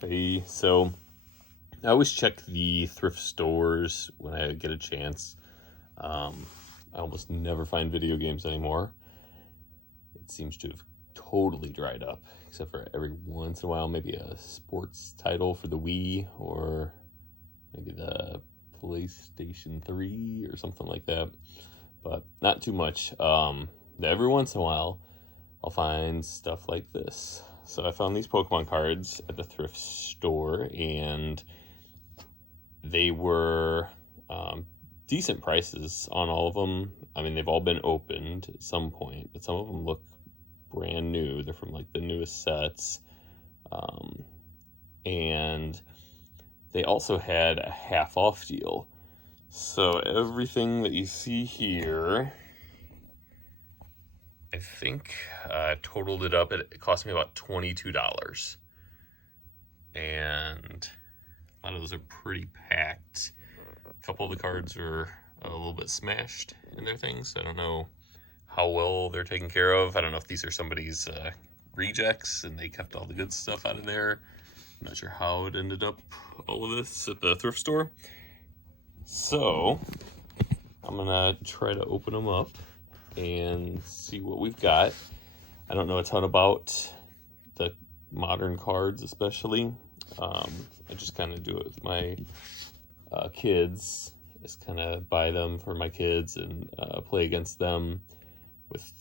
Hey, so I always check the thrift stores when I get a chance. I almost never find video games anymore. It seems to have totally dried up, except for every once in a while, maybe a sports title for the Wii or maybe the PlayStation 3 or something like that, but not too much. Every once in a while, I'll find stuff like this. So I found these Pokemon cards at the thrift store, and they were decent prices on all of them. I mean, they've all been opened at some point, but some of them look brand new. They're from like the newest sets. And they also had a half off deal. So everything that you see here, I think totaled it up. It cost me about $22. And a lot of those are pretty packed. A couple of the cards are a little bit smashed in their things. I don't know how well they're taken care of. I don't know if these are somebody's rejects and they kept all the good stuff out of there. I'm not sure how it ended up, all of this, at the thrift store. So I'm gonna try to open them up and see what we've got. I don't know a ton about the modern cards, especially. I just kind of do it with my kids. Just kind of buy them for my kids and play against them with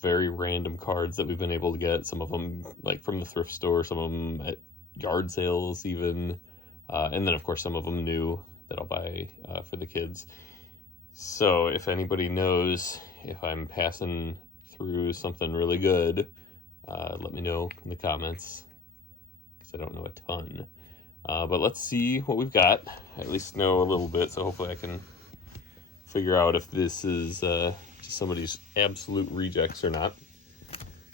very random cards that we've been able to get. Some of them like from the thrift store, some of them at yard sales even, and then of course some of them new that I'll buy for the kids. So if anybody knows if I'm passing through something really good, let me know in the comments, because I don't know a ton. But let's see what we've got. I at least know a little bit, so hopefully I can figure out if this is just somebody's absolute rejects or not.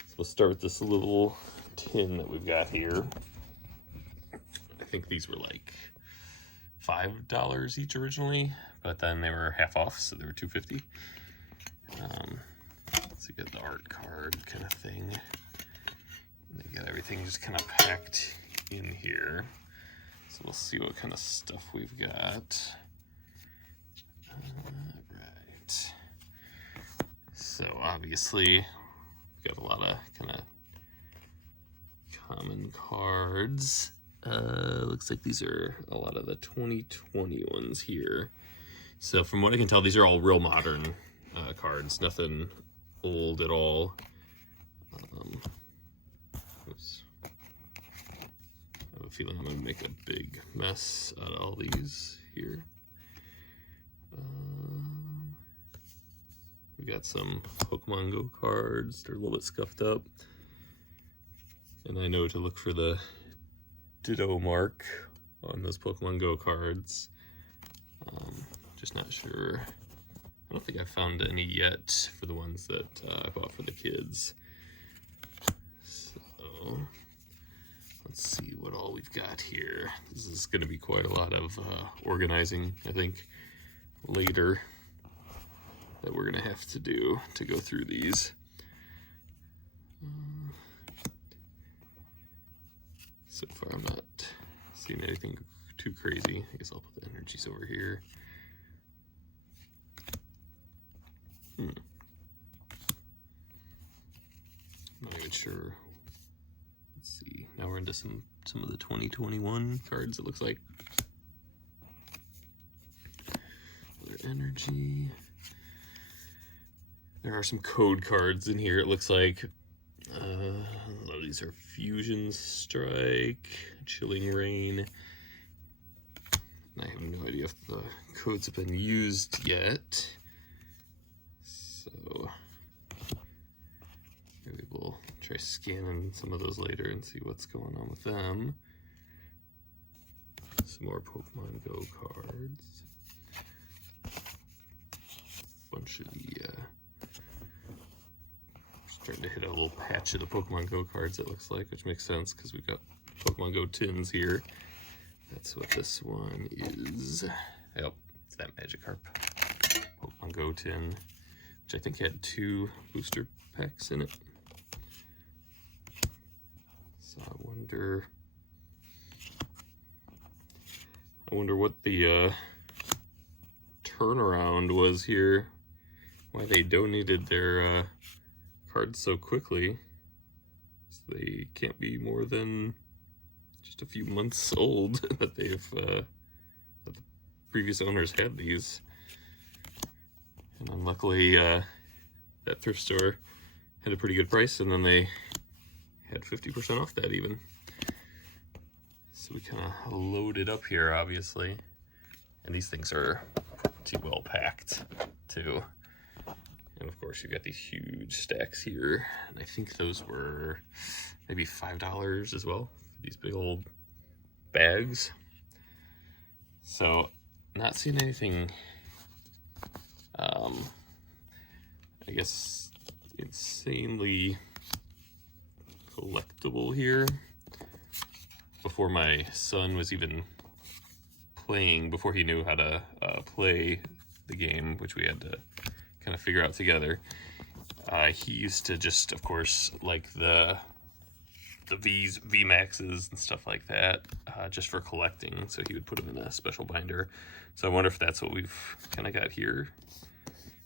So we'll start with this little tin that we've got here. I think these were like $5 each originally, but then they were half off, so they were $2.50. So you get the art card kind of thing. And they got everything just kind of packed in here. So we'll see what kind of stuff we've got. Right. So obviously, we've got a lot of kind of common cards. Looks like these are a lot of the 2020 ones here. So from what I can tell, these are all real modern cards, nothing old at all. Oops. I have a feeling I'm going to make a big mess out of all these here. We got some Pokemon Go cards. They're a little bit scuffed up. And I know to look for the Ditto mark on those Pokemon Go cards. Just not sure. I don't think I found any yet for the ones that I bought for the kids. So let's see what all we've got here. This is going to be quite a lot of organizing, I think, later that we're going to have to do to go through these. So far I'm not seeing anything too crazy. I guess I'll put the energies over here. I'm not even sure. Let's see. Now we're into some of the 2021 cards, it looks like. Other energy. There are some code cards in here, it looks like. A lot of these are Fusion Strike, Chilling Rain. I have no idea if the codes have been used yet. So maybe we'll try scanning some of those later and see what's going on with them. Some more Pokemon Go cards. Bunch of the starting to hit a little patch of the Pokemon Go cards, it looks like, which makes sense because we've got Pokemon Go tins here. That's what this one is. Yep, it's that Magikarp Pokemon Go tin, which I think had 2 booster packs in it. So I wonder I wonder what the turnaround was here. Why they donated their cards so quickly. So they can't be more than just a few months old that they've that the previous owners had these. And then luckily that thrift store had a pretty good price, and then they had 50% off that even. So we kind of loaded up here, obviously. And these things are pretty well packed too. And of course you got these huge stacks here. And I think those were maybe $5 as well, these big old bags. So not seeing anything, I guess, insanely collectible here. Before my son was even playing, before he knew how to play the game, which we had to kind of figure out together, he used to just, of course, like the VMAXs and stuff like that, just for collecting. So he would put them in a special binder. So I wonder if that's what we've kind of got here.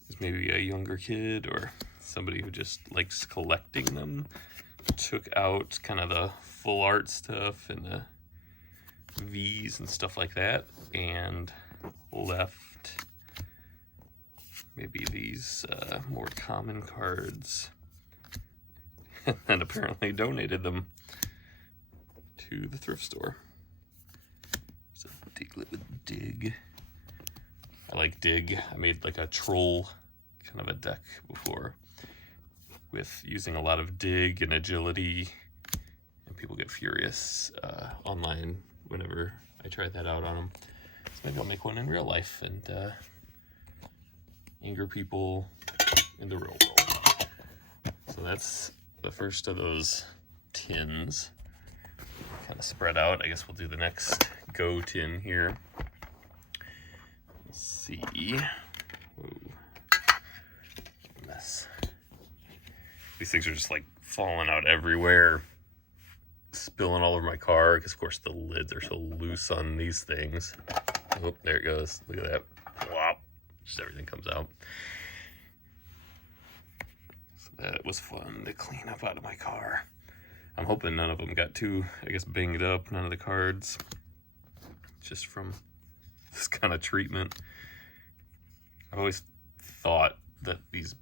Is maybe a younger kid or somebody who just likes collecting them took out kind of the full art stuff and the V's and stuff like that, and left maybe these more common cards, and apparently donated them to the thrift store. So Diglett with Dig. I like Dig. I made like a troll kind of a deck before with using a lot of Dig and agility, and people get furious online whenever I try that out on them. So maybe I'll make one in real life and anger people in the real world. So that's the first of those tins. Kind of spread out. I guess we'll do the next go tin here. Let's see. Whoa. Mess. These things are just like falling out everywhere, spilling all over my car, because of course the lids are so loose on these things. Oh, there it goes. Look at that. Whop. Just everything comes out. So that was fun to clean up out of my car. I'm hoping none of them got too, I guess, banged up, none of the cards, just from this kind of treatment. I've always thought that these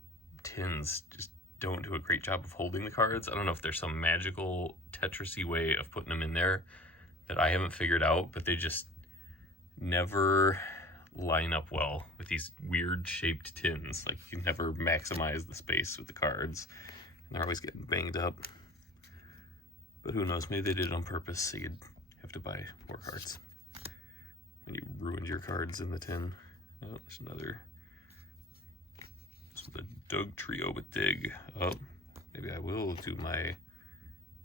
tins just don't do a great job of holding the cards. I don't know if there's some magical Tetris-y way of putting them in there that I haven't figured out, but they just never line up well with these weird shaped tins. Like, you can never maximize the space with the cards, and they're always getting banged up. But who knows, maybe they did it on purpose so you'd have to buy more cards when you ruined your cards in the tin. Oh, there's another. This is the Doug Trio with Dig. Oh, maybe I will do my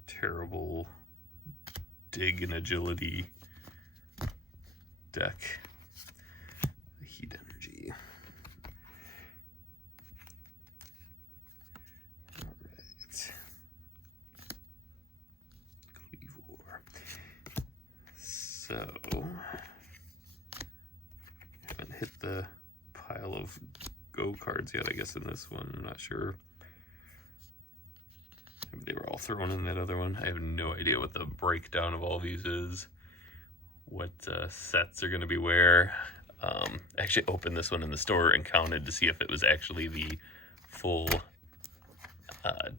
terrible Dig and agility deck. The Heat Energy. Alright. Cleavor. So, haven't hit the pile of Go cards yet, I guess, in this one. I'm not sure. Maybe they were all thrown in that other one. I have no idea what the breakdown of all these is, what sets are going to be where. I actually opened this one in the store and counted to see if it was actually the full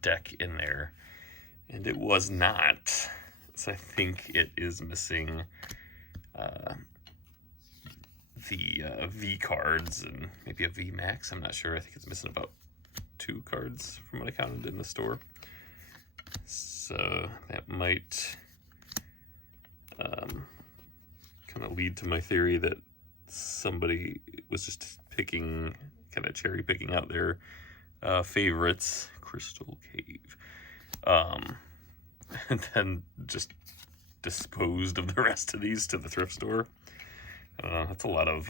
deck in there, and it was not. So I think it is missing the V cards and maybe a V Max. I'm not sure. I think it's missing about 2 cards from what I counted in the store. So that might kind of lead to my theory that somebody was just picking, kind of cherry picking out their favorites. Crystal Cave. And then just disposed of the rest of these to the thrift store. That's a lot of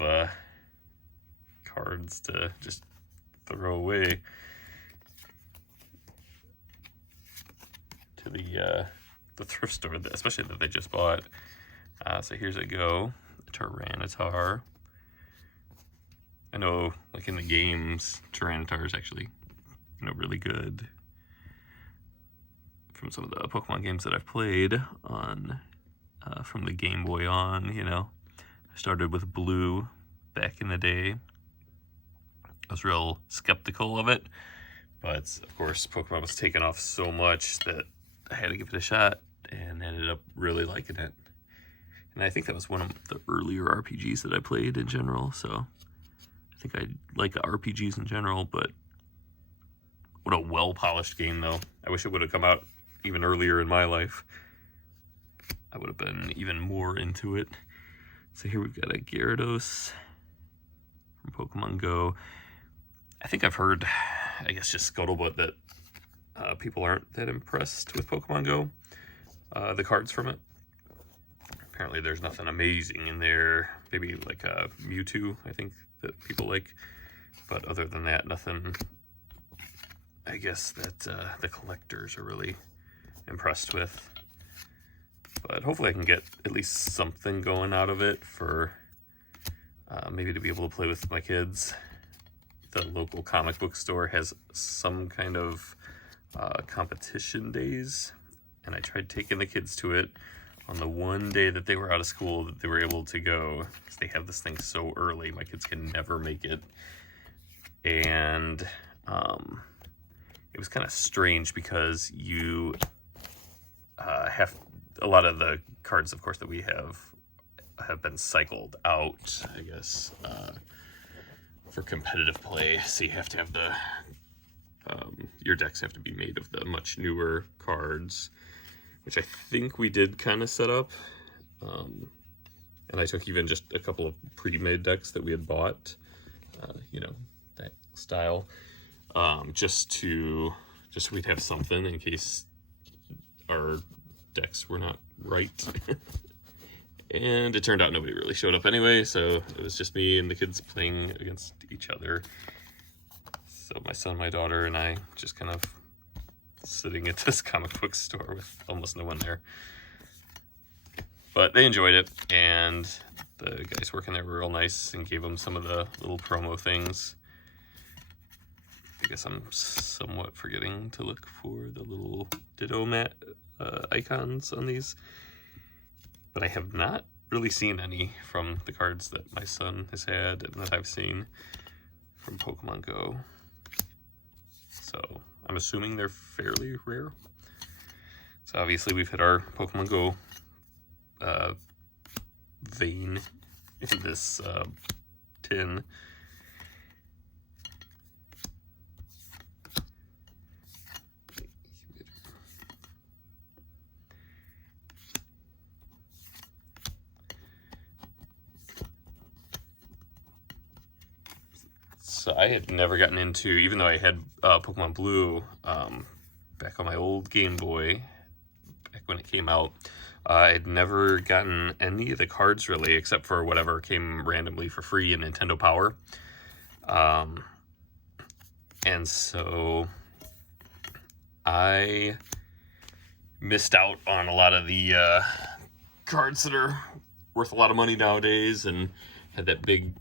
cards to just throw away to the thrift store, especially that they just bought. So here's a Go. Tyranitar. I know, like in the games, Tyranitar is actually, you know, really good. From some of the Pokemon games that I've played on, from the Game Boy on, you know. I started with Blue back in the day. I was real skeptical of it, but of course Pokemon was taking off so much that I had to give it a shot and ended up really liking it. And I think that was one of the earlier RPGs that I played in general, so I think I like RPGs in general, but what a well-polished game though. I wish it would have come out even earlier in my life. I would have been even more into it. So here we've got a Gyarados from Pokemon Go. I think I've heard, I guess just scuttlebutt, that people aren't that impressed with Pokemon Go, the cards from it. Apparently there's nothing amazing in there. Maybe like a Mewtwo, I think, that people like. But other than that, nothing, I guess, that the collectors are really impressed with. But hopefully I can get at least something going out of it for maybe to be able to play with my kids. The local comic book store has some kind of competition days, and I tried taking the kids to it on the one day that they were out of school that they were able to go, because they have this thing so early. My kids can never make it. And it was kind of strange because you have a lot of the cards, of course, that we have been cycled out, I guess, for competitive play. So you have to have the your decks have to be made of the much newer cards, which I think we did kind of set up. And I took even just a couple of pre-made decks that we had bought, you know, that style, just so we'd have something in case our decks were not right. And it turned out nobody really showed up anyway, so it was just me and the kids playing against each other. So my son, my daughter, and I just kind of sitting at this comic book store with almost no one there. But they enjoyed it, and the guys working there were real nice and gave them some of the little promo things. I guess I'm somewhat forgetting to look for the little Ditto mat icons on these. But I have not really seen any from the cards that my son has had and that I've seen from Pokemon Go. So I'm assuming they're fairly rare. So obviously we've hit our Pokemon Go vein in this tin. So I had never gotten into, even though I had Pokemon Blue back on my old Game Boy, back when it came out, I had never gotten any of the cards really, except for whatever came randomly for free in Nintendo Power. And so I missed out on a lot of the cards that are worth a lot of money nowadays, and had that big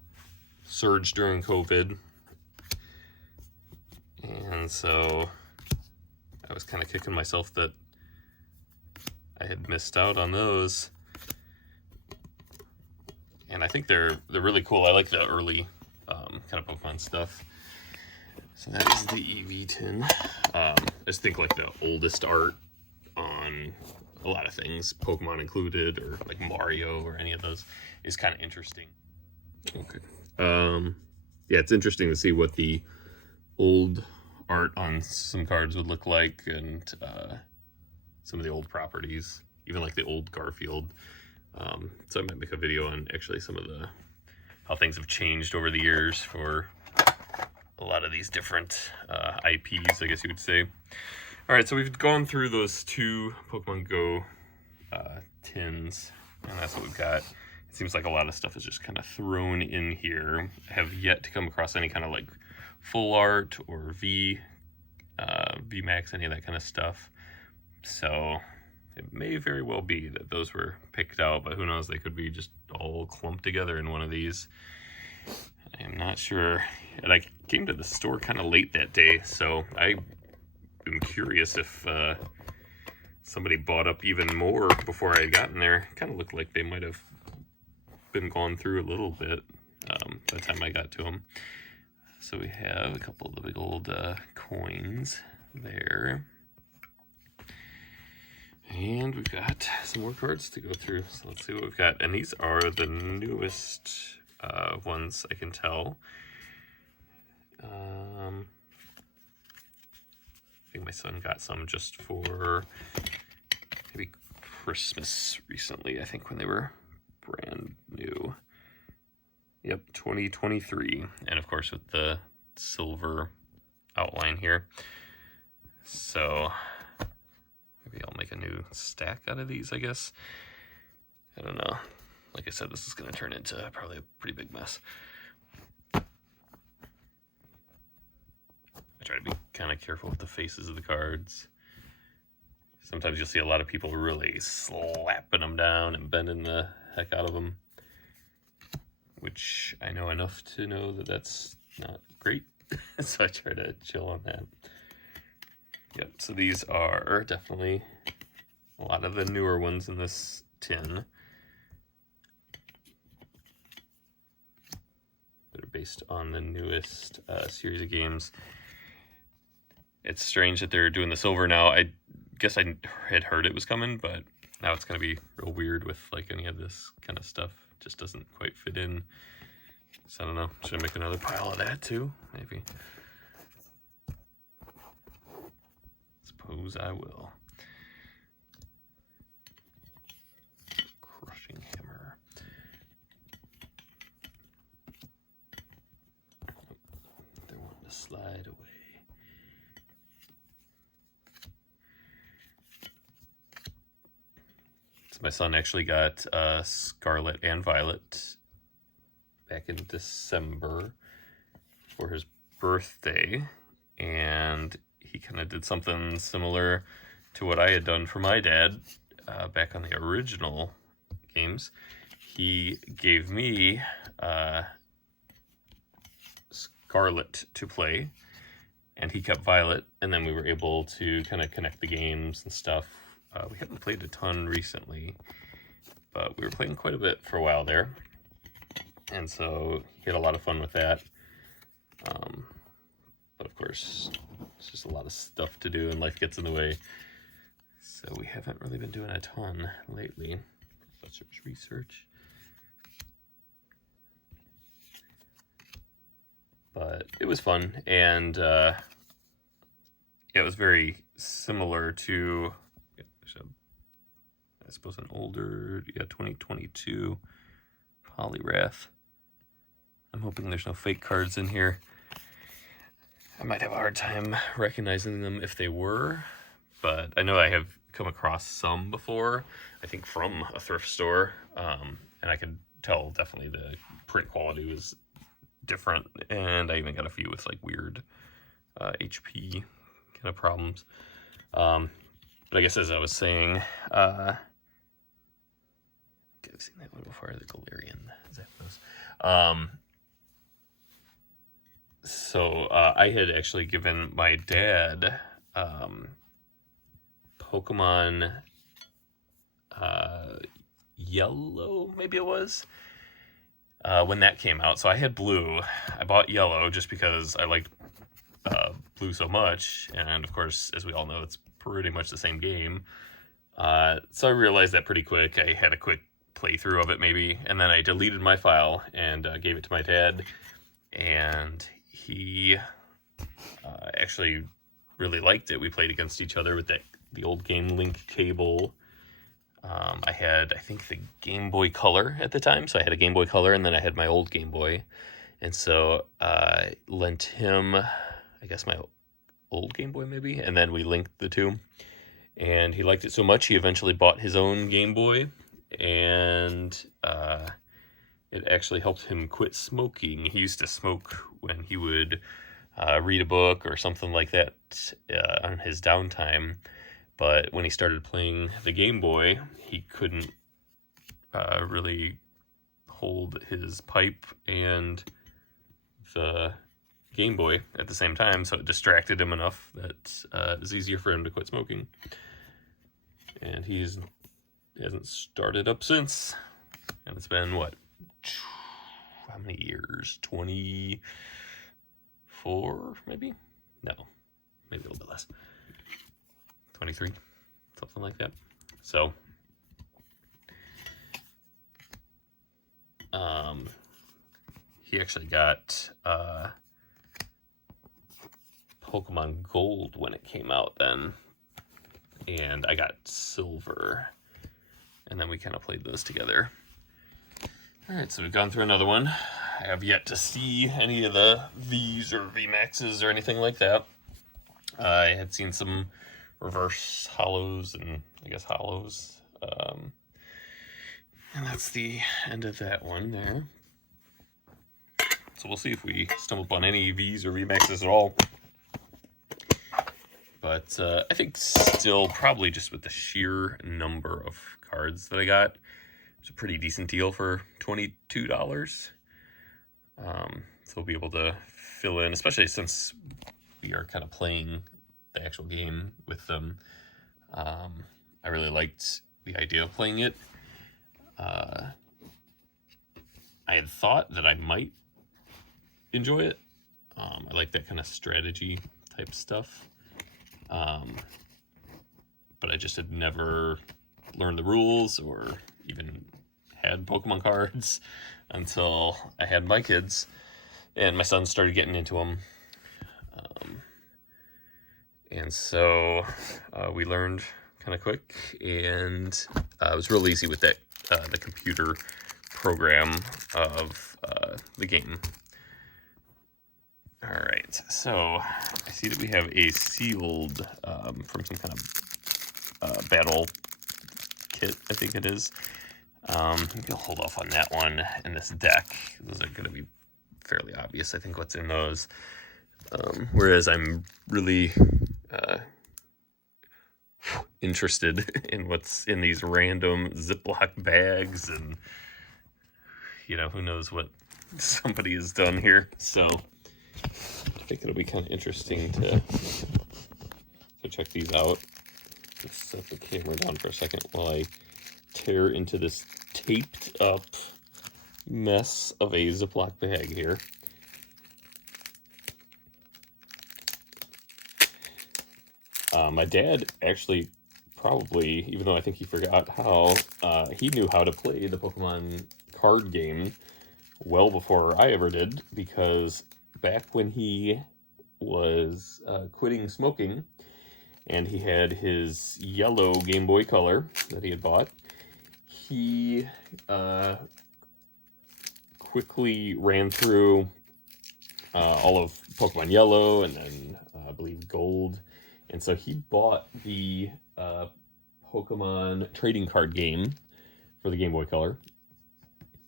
surge during COVID. And so I was kind of kicking myself that I had missed out on those. And I think they're really cool. I like the early kind of Pokemon stuff. So that is the EV tin. I just think like the oldest art on a lot of things, Pokemon included, or like Mario or any of those, is kind of interesting. Okay. Yeah, it's interesting to see what the old art on some cards would look like, and some of the old properties, even like the old Garfield. So I might make a video on actually some of how things have changed over the years for a lot of these different IPs, I guess you would say. All right, so we've gone through those two Pokemon Go tins, and that's what we've got. It seems like a lot of stuff is just kind of thrown in here. I have yet to come across any kind of like full art or VMAX, any of that kind of stuff. So it may very well be that those were picked out, but who knows, they could be just all clumped together in one of these. I am not sure. And I came to the store kind of late that day, so I'm curious if somebody bought up even more before I had gotten there. Kind of looked like they might have been gone through a little bit by the time I got to them. So we have a couple of the big old coins there. And we've got some more cards to go through. So let's see what we've got. And these are the newest ones, I can tell. I think my son got some just for maybe Christmas recently, I think, when they were brand new. Yep, 2023. And of course with the silver outline here. So maybe I'll make a new stack out of these, I guess. I don't know. Like I said, this is going to turn into probably a pretty big mess. I try to be kind of careful with the faces of the cards. Sometimes you'll see a lot of people really slapping them down and bending the heck out of them, which I know enough to know that that's not great. So I try to chill on that. Yep, so these are definitely a lot of the newer ones in this tin that are based on the newest series of games. It's strange that they're doing the silver now. I guess I had heard it was coming, but now it's going to be real weird with like any of this kind of stuff. It just doesn't quite fit in. So I don't know. Should I make another pile of that too? Maybe. Suppose I will. Crushing hammer. They're wanting to slide away. So my son actually got Scarlet and Violet back in December for his birthday, and he kind of did something similar to what I had done for my dad back on the original games. He gave me Scarlet to play, and he kept Violet, and then we were able to kind of connect the games and stuff. We haven't played a ton recently, but we were playing quite a bit for a while there, and so he had a lot of fun with that. But of course, it's just a lot of stuff to do and life gets in the way. So we haven't really been doing a ton lately. Let's research. But it was fun, and yeah, it was very similar to, I suppose, an older, 2022 Polyrath. I'm hoping there's no fake cards in here. I might have a hard time recognizing them if they were, but I know I have come across some before, I think from a thrift store, and I could tell definitely the print quality was different, and I even got a few with like weird HP kind of problems. But I guess as I was saying, I've seen that one before, the Galarian Zapdos. So I had actually given my dad Pokemon Yellow, maybe it was, when that came out. So I had Blue. I bought Yellow just because I liked Blue so much, and of course, as we all know, it's pretty much the same game. So I realized that pretty quick. I had a quick playthrough of it maybe, and then I deleted my file and gave it to my dad, and he actually really liked it. We played against each other with the old Game Link cable. I had, I think, the Game Boy Color at the time, so I had a Game Boy Color, and then I had my old Game Boy, and so I lent him, I guess, my old Game Boy maybe, and then we linked the two, and he liked it so much he eventually bought his own Game Boy, and it actually helped him quit smoking. He used to smoke when he would read a book or something like that on his downtime, But when he started playing the Game Boy, he couldn't really hold his pipe and the Game Boy at the same time, so it distracted him enough that it was easier for him to quit smoking. And he hasn't started up since. And it's been, what, how many years? 24, maybe? No, maybe a little bit less. 23, something like that. So, he actually got Pokemon Gold when it came out then, and I got Silver, and then we kind of played those together. All right, so we've gone through another one. I have yet to see any of the V's or VMAXs or anything like that. I had seen some reverse hollows and I guess hollows. And that's the end of that one there. So we'll see if we stumble upon any V's or VMAXs at all. But I think still probably just with the sheer number of cards that I got, it's a pretty decent deal for $22. So we'll be able to fill in, especially since we are kind of playing the actual game with them. I really liked the idea of playing it. I had thought that I might enjoy it. I like that kind of strategy type stuff. But I just had never learned the rules or even had Pokemon cards until I had my kids and my son started getting into them. And so we learned kind of quick, and it was real easy with that the computer program of the game. All right, so I see that we have a sealed from some kind of battle kit, I think it is. Maybe I'll hold off on that one and this deck. Those are going to be fairly obvious, I think, what's in those. Whereas I'm really interested in what's in these random Ziploc bags, and who knows what somebody has done here. So I think it'll be kind of interesting to check these out. Just set the camera down for a second while I tear into this taped up mess of a Ziploc bag here. My dad actually probably, even though I think he forgot how, he knew how to play the Pokemon card game well before I ever did, because back when he was quitting smoking and he had his yellow Game Boy Color that he had bought, he quickly ran through all of Pokemon Yellow and then I believe Gold. And so he bought the Pokemon trading card game for the Game Boy Color,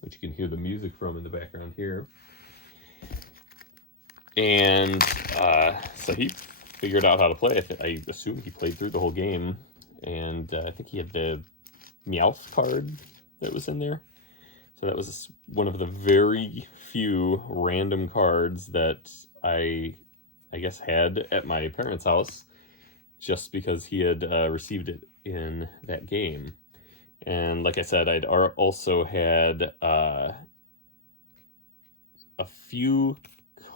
which you can hear the music from in the background here. And so he figured out how to play. I assume he played through the whole game. And I think he had the Meowth card that was in there. So that was one of the very few random cards that I guess had at my parents' house, just because he had received it in that game. And like I said, I'd also had a few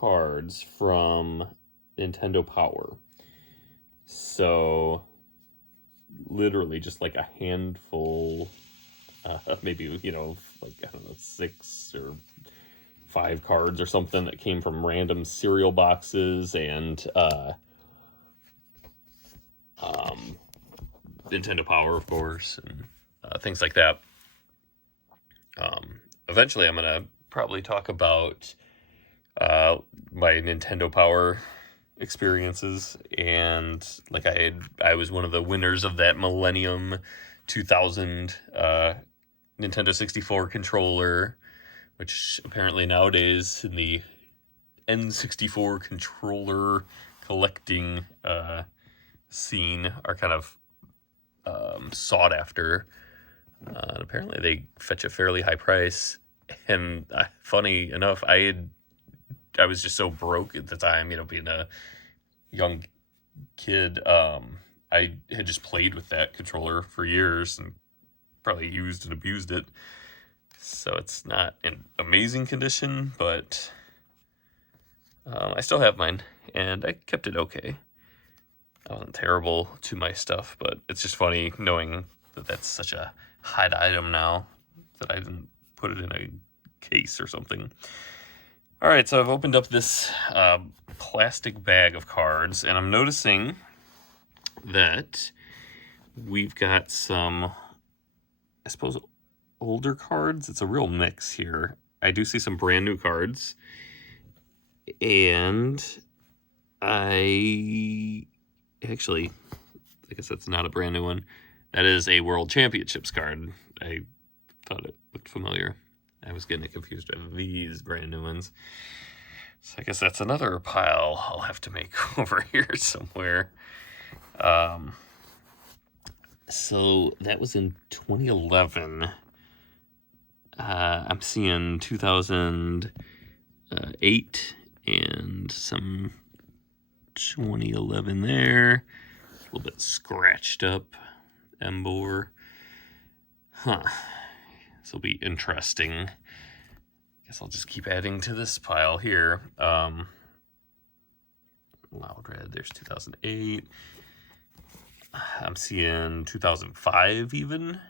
cards from Nintendo Power. So literally just like a handful, maybe, like, I don't know, 6 or 5 cards or something that came from random cereal boxes and Nintendo Power, of course, and things like that. Eventually, I'm going to probably talk about my Nintendo Power experiences, and like I was one of the winners of that Millennium 2000 Nintendo 64 controller, which apparently nowadays in the N64 controller collecting scene are kind of sought after. And apparently they fetch a fairly high price. And funny enough, I was just so broke at the time, being a young kid. I had just played with that controller for years and probably used and abused it. So it's not in amazing condition, but I still have mine, and I kept it okay. I wasn't terrible to my stuff, but it's just funny knowing that that's such a hot item now that I didn't put it in a case or something. All right, so I've opened up this plastic bag of cards, and I'm noticing that we've got some, I suppose, older cards. It's a real mix here. I do see some brand new cards, and I guess that's not a brand new one. That is a World Championships card. I thought it looked familiar. I was getting confused with these brand new ones. So I guess that's another pile I'll have to make over here somewhere. So that was in 2011. I'm seeing 2008 and some 2011 there. A little bit scratched up Embor. This will be interesting. Guess I'll just keep adding to this pile here. Loud Red, there's 2008. I'm seeing 2005 even,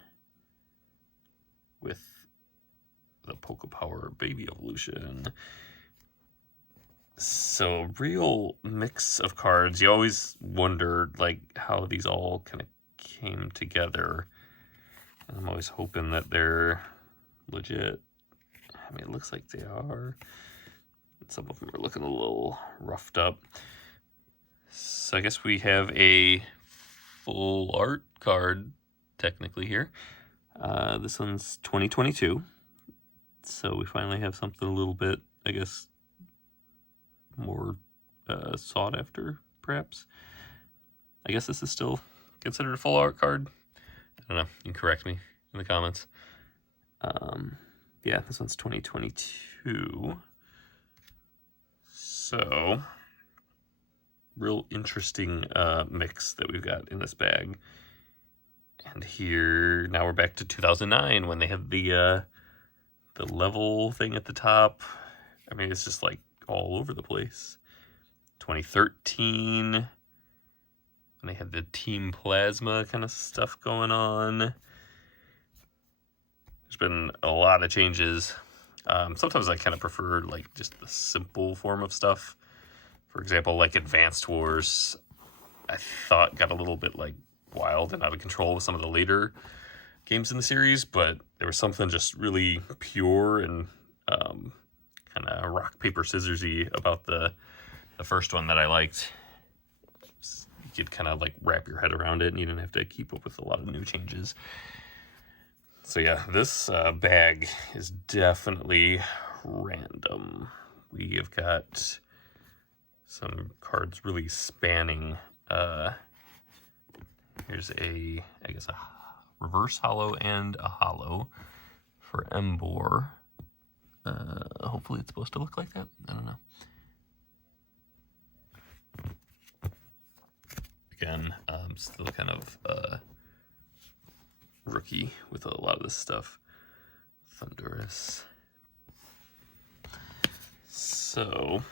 with the Pokepower Baby Evolution. So real mix of cards. You always wondered how these all kind of came together. I'm always hoping that they're legit. I mean, it looks like they are. Some of them are looking a little roughed up. So I guess we have a full art card technically here. This one's 2022. So we finally have something a little bit, I guess, more sought after, perhaps. I guess this is still considered a full art card. I don't know. You can correct me in the comments. Yeah, this one's 2022. So, real interesting mix that we've got in this bag. And here, now we're back to 2009 when they had the level thing at the top. I mean, it's just all over the place. 2013, when they had the Team Plasma kind of stuff going on. There's been a lot of changes. Sometimes I kind of prefer just the simple form of stuff. For example, Advanced Wars, I thought got a little bit wild and out of control with some of the later games in the series, but there was something just really pure and kind of rock, paper, scissorsy about the first one that I liked. You could kind of wrap your head around it, and you didn't have to keep up with a lot of new changes. So yeah, this bag is definitely random. We have got some cards really spanning. Here's I guess a reverse hollow and a hollow for Embor. Hopefully it's supposed to look like that. I don't know. Again, still kind of rookie with a lot of this stuff. Thunderous. So,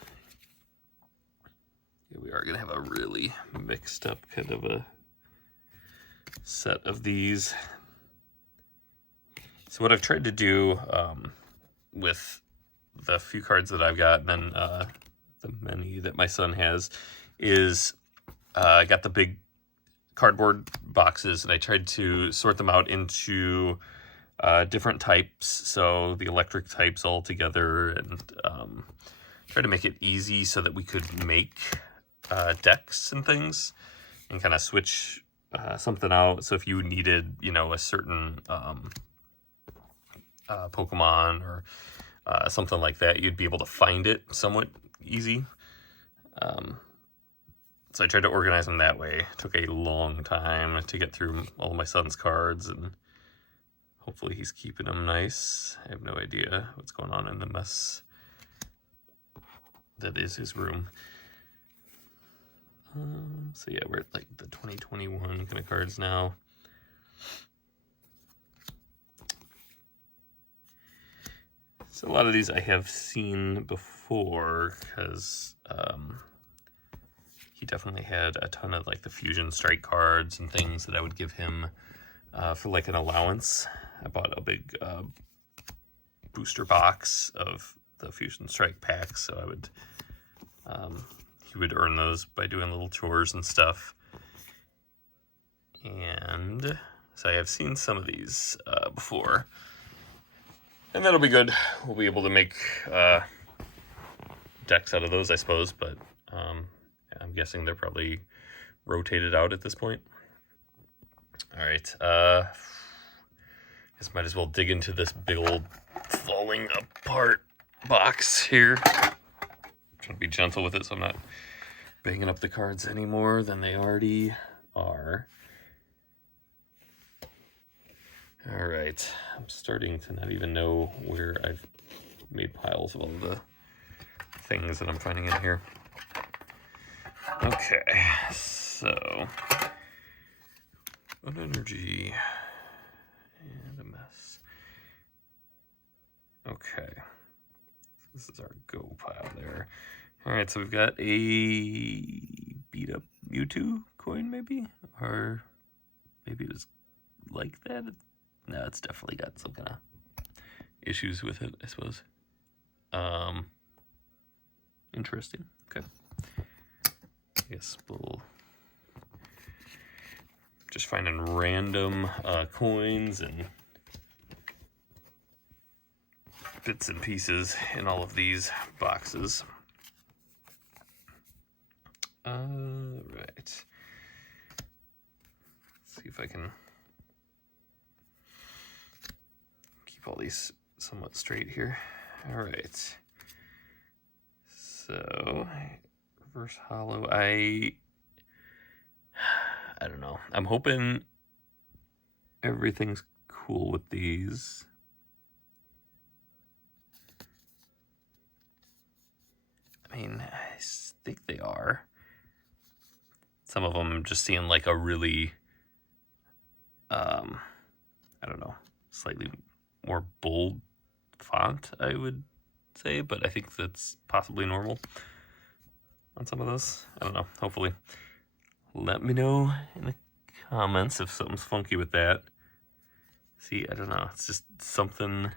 yeah, we are going to have a really mixed up kind of a set of these. So what I've tried to do with the few cards that I've got, and then the many that my son has, is I got the big cardboard boxes, and I tried to sort them out into different types, so the electric types all together, and try to make it easy so that we could make decks and things, and kind of switch something out. So if you needed, a certain Pokemon or something like that, you'd be able to find it somewhat easy. So I tried to organize them that way. It took a long time to get through all my son's cards, and hopefully he's keeping them nice. I have no idea what's going on in the mess that is his room. So yeah, we're at like the 2021 kind of cards now. So a lot of these I have seen before, because he definitely had a ton of like the Fusion Strike cards and things that I would give him for like an allowance. I bought a big booster box of the Fusion Strike packs, so I would he would earn those by doing little chores and stuff. And so I have seen some of these before, and that'll be good. We'll be able to make decks out of those, I suppose, but I'm guessing they're probably rotated out at this point. All right, guess might as well dig into this big old falling apart box here. I'm trying to be gentle with it so I'm not banging up the cards any more than they already are. All right, I'm starting to not even know where I've made piles of all the things that I'm finding in here. Okay, so an energy and a mess. Okay, this is our go pile there. All right, so we've got a beat up Mewtwo coin, maybe, or maybe it was like that. No, it's definitely got some kind of issues with it, I suppose. Interesting. Okay. I guess we'll just finding random coins and bits and pieces in all of these boxes. Right. Let's see if I can keep all these somewhat straight here. All right. So, reverse hollow. I don't know. I'm hoping everything's cool with these. I mean, I think they are. Some of them I'm just seeing like a really, I don't know, slightly more bold font, I would say, but I think that's possibly normal on some of those. I don't know. Hopefully. Let me know in the comments if something's funky with that. See, I don't know. It's just something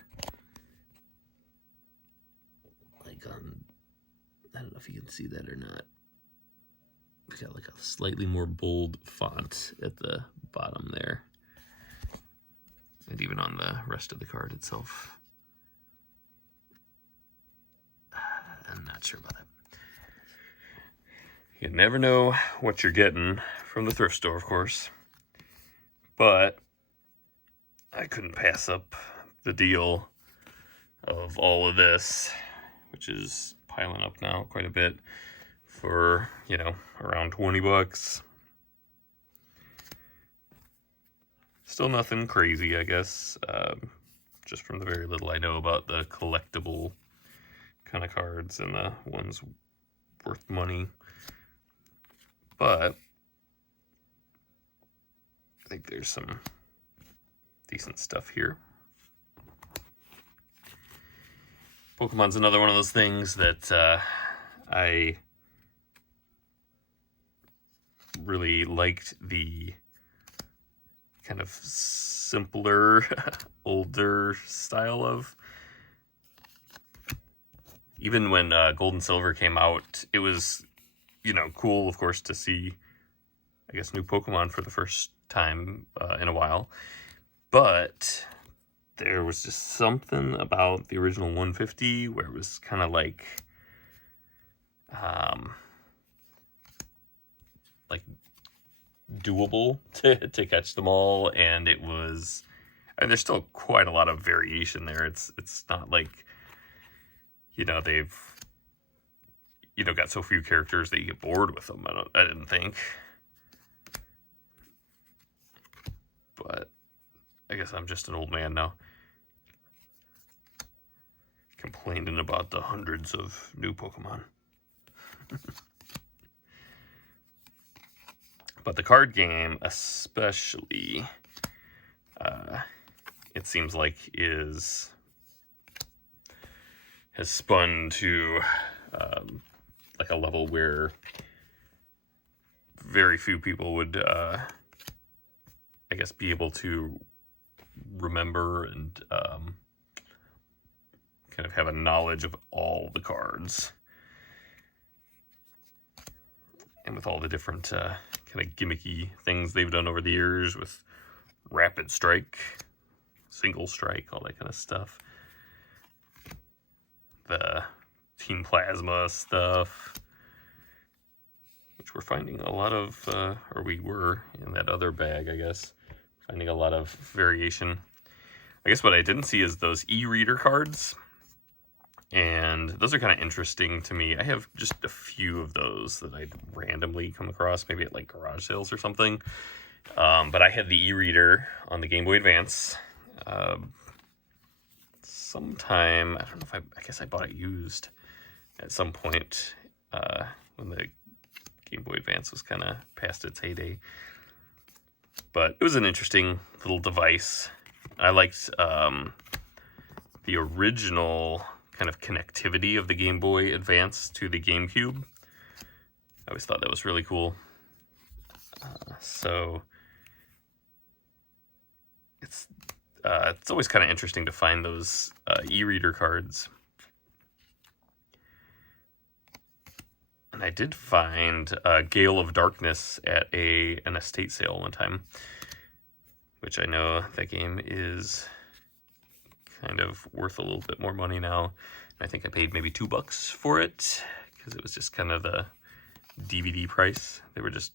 like I don't know if you can see that or not. We got like a slightly more bold font at the bottom there. And even on the rest of the card itself. I'm not sure about that. You never know what you're getting from the thrift store, of course. But I couldn't pass up the deal of all of this, which is piling up now quite a bit, for, you know, around 20 bucks. Still nothing crazy, I guess, just from the very little I know about the collectible kind of cards and the ones worth money. But I think there's some decent stuff here. Pokemon's another one of those things that I really liked the kind of simpler, older style of. Even when Gold and Silver came out, it was, you know, cool, of course, to see, I guess, new Pokemon for the first time in a while. But there was just something about the original 150 where it was kind of like doable to catch them all, and it was, I mean, there's still quite a lot of variation there. It's not like, you know, they've got so few characters that you get bored with them. I didn't think. But I guess I'm just an old man now, complaining about the hundreds of new Pokemon. But the card game especially, it seems like has spun to like a level where very few people would, I guess, be able to remember and kind of have a knowledge of all the cards. And with all the different kind of gimmicky things they've done over the years with Rapid Strike, Single Strike, all that kind of stuff. The Team Plasma stuff, which we're finding a lot of, or we were in that other bag, I guess, finding a lot of variation. I guess what I didn't see is those e-reader cards. And those are kind of interesting to me. I have just a few of those that I'd randomly come across, maybe at like garage sales or something. But I had the e-reader on the Game Boy Advance. Sometime, I don't know if I guess I bought it used at some point when the Game Boy Advance was kind of past its heyday. But it was an interesting little device. I liked the original kind of connectivity of the Game Boy Advance to the GameCube. I always thought that was really cool. So it's always kind of interesting to find those e-reader cards. And I did find Gale of Darkness at an estate sale one time, which I know that game is kind of worth a little bit more money now. I think I paid maybe $2 for it because it was just kind of the DVD price. They were just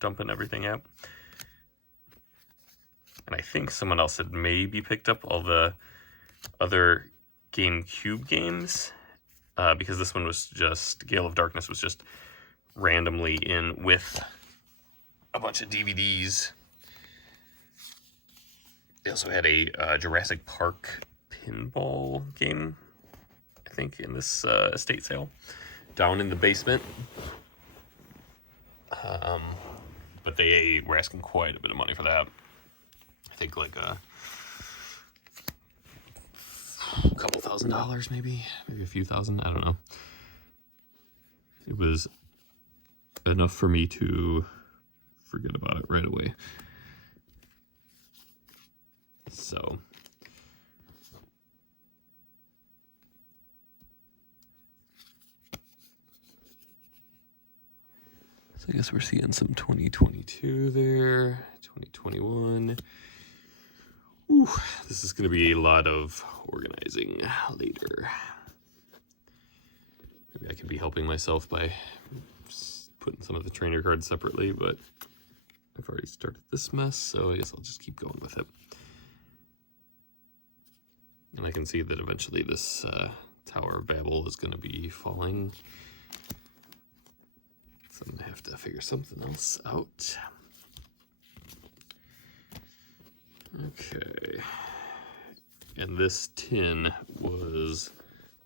dumping everything out. And I think someone else had maybe picked up all the other GameCube games because this one was just, Gale of Darkness was just randomly in with a bunch of DVDs. They also had a Jurassic Park pinball game, I think, in this estate sale down in the basement. But they were asking quite a bit of money for that. I think like a couple $1,000 maybe a few thousand, I don't know. It was enough for me to forget about it right away. So I guess we're seeing some 2022 there, 2021. Ooh, this is going to be a lot of organizing later. Maybe I could be helping myself by putting some of the trainer cards separately, but I've already started this mess, so I guess I'll just keep going with it. And I can see that eventually this Tower of Babel is going to be falling. So I'm going to have to figure something else out. Okay. And this tin was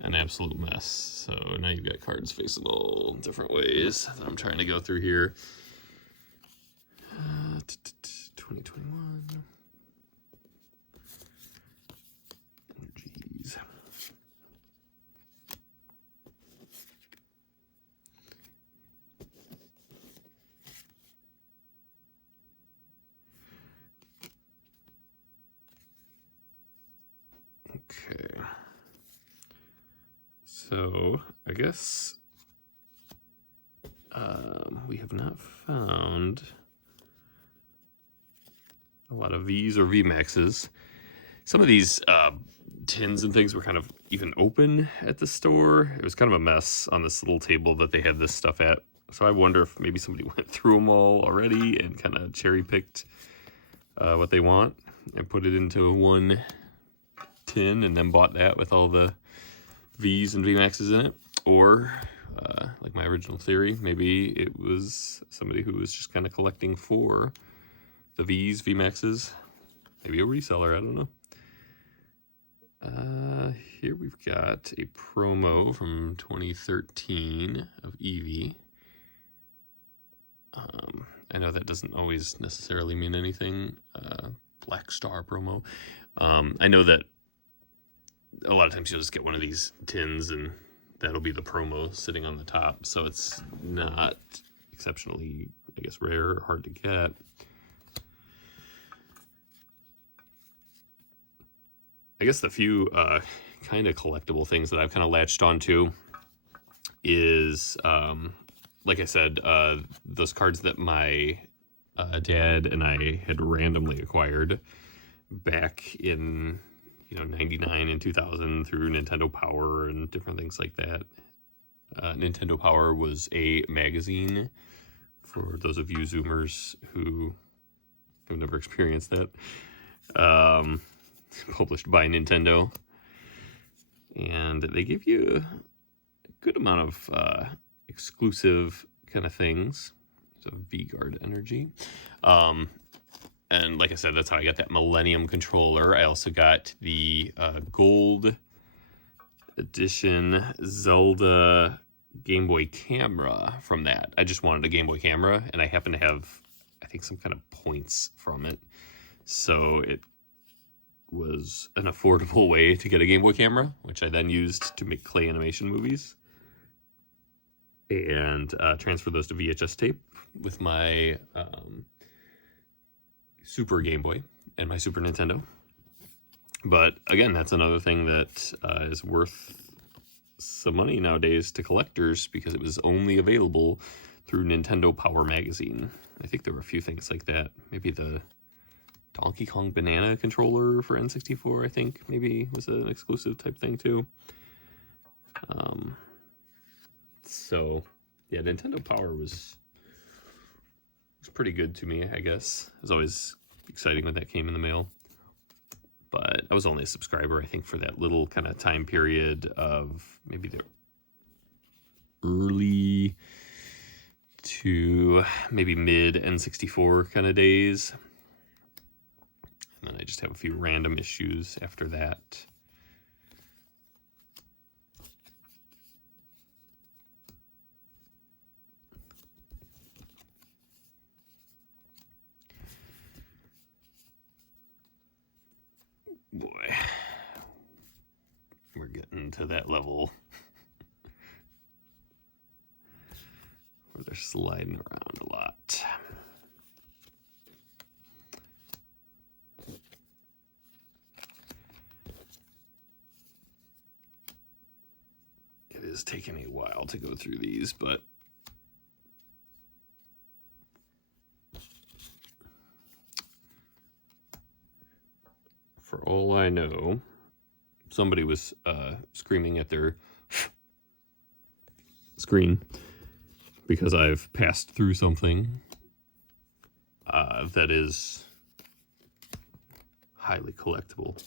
an absolute mess. So now you've got cards facing all different ways that I'm trying to go through here. 2021. Jeez. Okay. So I guess we have not found a lot of V's or VMAXs. Some of these tins and things were kind of even open at the store. It was kind of a mess on this little table that they had this stuff at. So I wonder if maybe somebody went through them all already and kind of cherry picked what they want and put it into one tin and then bought that with all the V's and VMAXs in it. Or like my original theory. Maybe it was somebody who was just kind of collecting for the Vs, VMAXs, maybe a reseller, I don't know. Here we've got a promo from 2013 of Eevee. I know that doesn't always necessarily mean anything. Black Star promo. I know that a lot of times you'll just get one of these tins and that'll be the promo sitting on the top. So it's not exceptionally, I guess, rare or hard to get. I guess the few kind of collectible things that I've kind of latched onto is, like I said, those cards that my dad and I had randomly acquired back in, 99 and 2000 through Nintendo Power and different things like that. Nintendo Power was a magazine for those of you Zoomers who have never experienced that. Published by Nintendo, and they give you a good amount of exclusive kind of things. So V-Guard energy, and like I said, that's how I got that Millennium controller. I also got the gold edition Zelda Game Boy camera from that. I just wanted a Game Boy camera, and I happen to have, I think, some kind of points from it, so it was an affordable way to get a Game Boy camera, which I then used to make clay animation movies and transfer those to VHS tape with my Super Game Boy and my Super Nintendo. But again, that's another thing that is worth some money nowadays to collectors because it was only available through Nintendo Power Magazine. I think there were a few things like that. Maybe the Donkey Kong Banana controller for N64, I think, maybe was an exclusive type thing too. So yeah, Nintendo Power was pretty good to me, I guess. It was always exciting when that came in the mail. But I was only a subscriber, I think, for that little kind of time period of maybe the early to maybe mid N64 kind of days. And then I just have a few random issues after that. Boy, we're getting to that level where they're sliding around a lot. It is taking a while to go through these, but for all I know, somebody was screaming at their screen because I've passed through something that is highly collectible.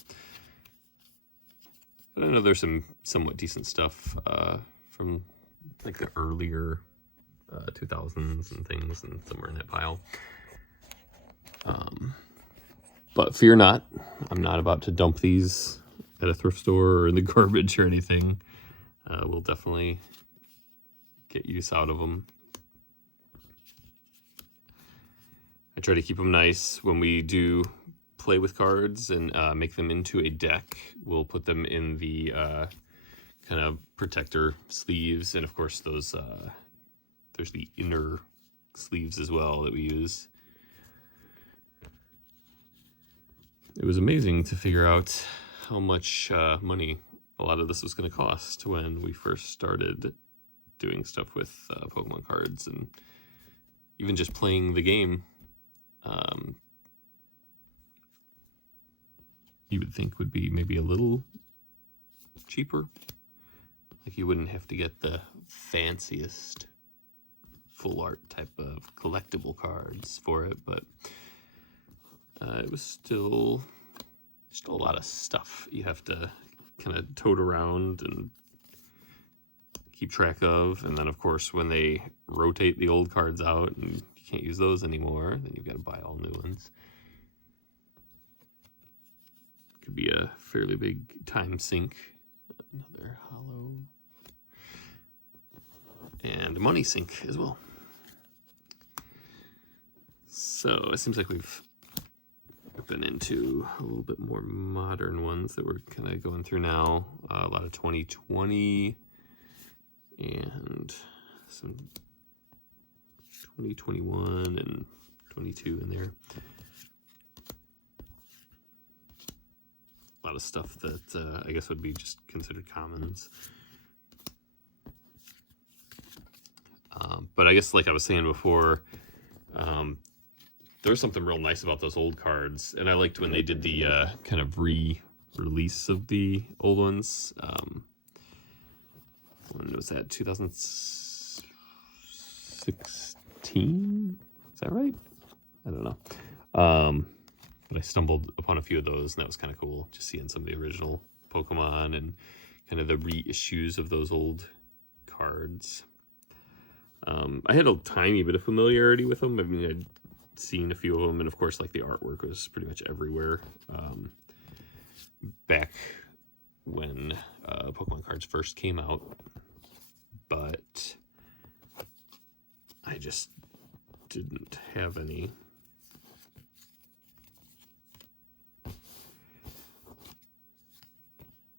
But I know there's some somewhat decent stuff from like the earlier 2000s and things, and somewhere in that pile. But fear not, I'm not about to dump these at a thrift store or in the garbage or anything. We'll definitely get use out of them. I try to keep them nice when we do play with cards and make them into a deck. We'll put them in the kind of protector sleeves, and of course those there's the inner sleeves as well that we use. It was amazing to figure out how much money a lot of this was going to cost when we first started doing stuff with Pokemon cards, and even just playing the game. You would think would be maybe a little cheaper. Like you wouldn't have to get the fanciest full art type of collectible cards for it, but it was still a lot of stuff you have to kind of tote around and keep track of. And then, of course, when they rotate the old cards out and you can't use those anymore, then you've got to buy all new ones. Could be a fairly big time sink. Another hollow. And a money sink as well. So it seems like we've been into a little bit more modern ones that we're kind of going through now. A lot of 2020 and some 2021 and 22 in there. A lot of stuff that I guess would be just considered commons. But I guess, like I was saying before, there was something real nice about those old cards, and I liked when they did the kind of re-release of the old ones. When was that? 2016? Is that right? I don't know. But I stumbled upon a few of those, and that was kind of cool, just seeing some of the original Pokemon and kind of the reissues of those old cards. I had a tiny bit of familiarity with them. I mean, I'd seen a few of them, and of course, like, the artwork was pretty much everywhere back when Pokemon cards first came out. But I just didn't have any.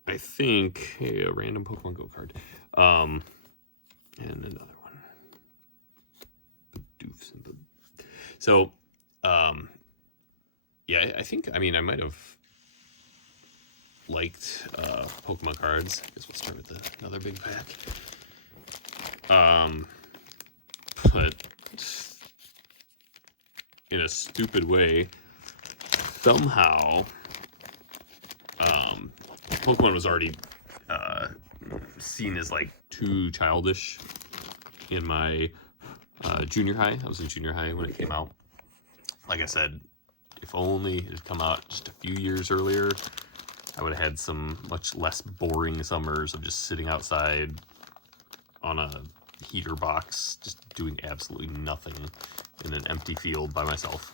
I think a random Pokemon Go card. And another one. Doofs and so, yeah, I think, I mean, I might have liked Pokemon cards. I guess we'll start with another big pack. But in a stupid way, somehow, Pokemon was already seen as, like, too childish in my junior high. I was in junior high when it came out. Like I said, if only it had come out just a few years earlier, I would have had some much less boring summers of just sitting outside on a heater box, just doing absolutely nothing in an empty field by myself.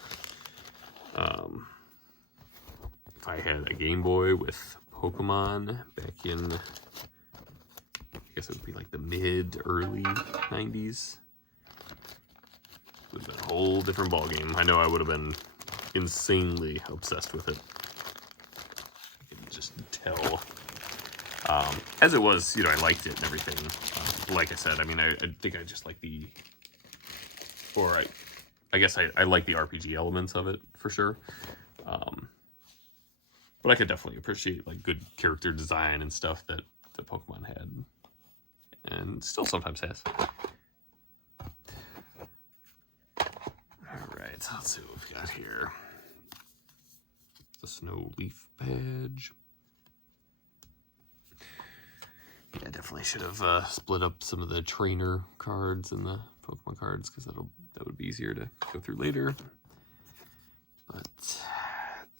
If I had a Game Boy with Pokemon back in, I guess it would be like the early 90s, it would have been a whole different ballgame. I know I would have been insanely obsessed with it. I can just tell. As it was, you know, I liked it and everything. Like I said, I mean, I think I just like I guess I like the RPG elements of it for sure. But I could definitely appreciate, like, good character design and stuff that Pokemon had, and still sometimes has. Alright, so let's see what we've got here. The Snow Leaf Badge. Yeah, I definitely should have split up some of the trainer cards and the Pokemon cards, because that would be easier to go through later. But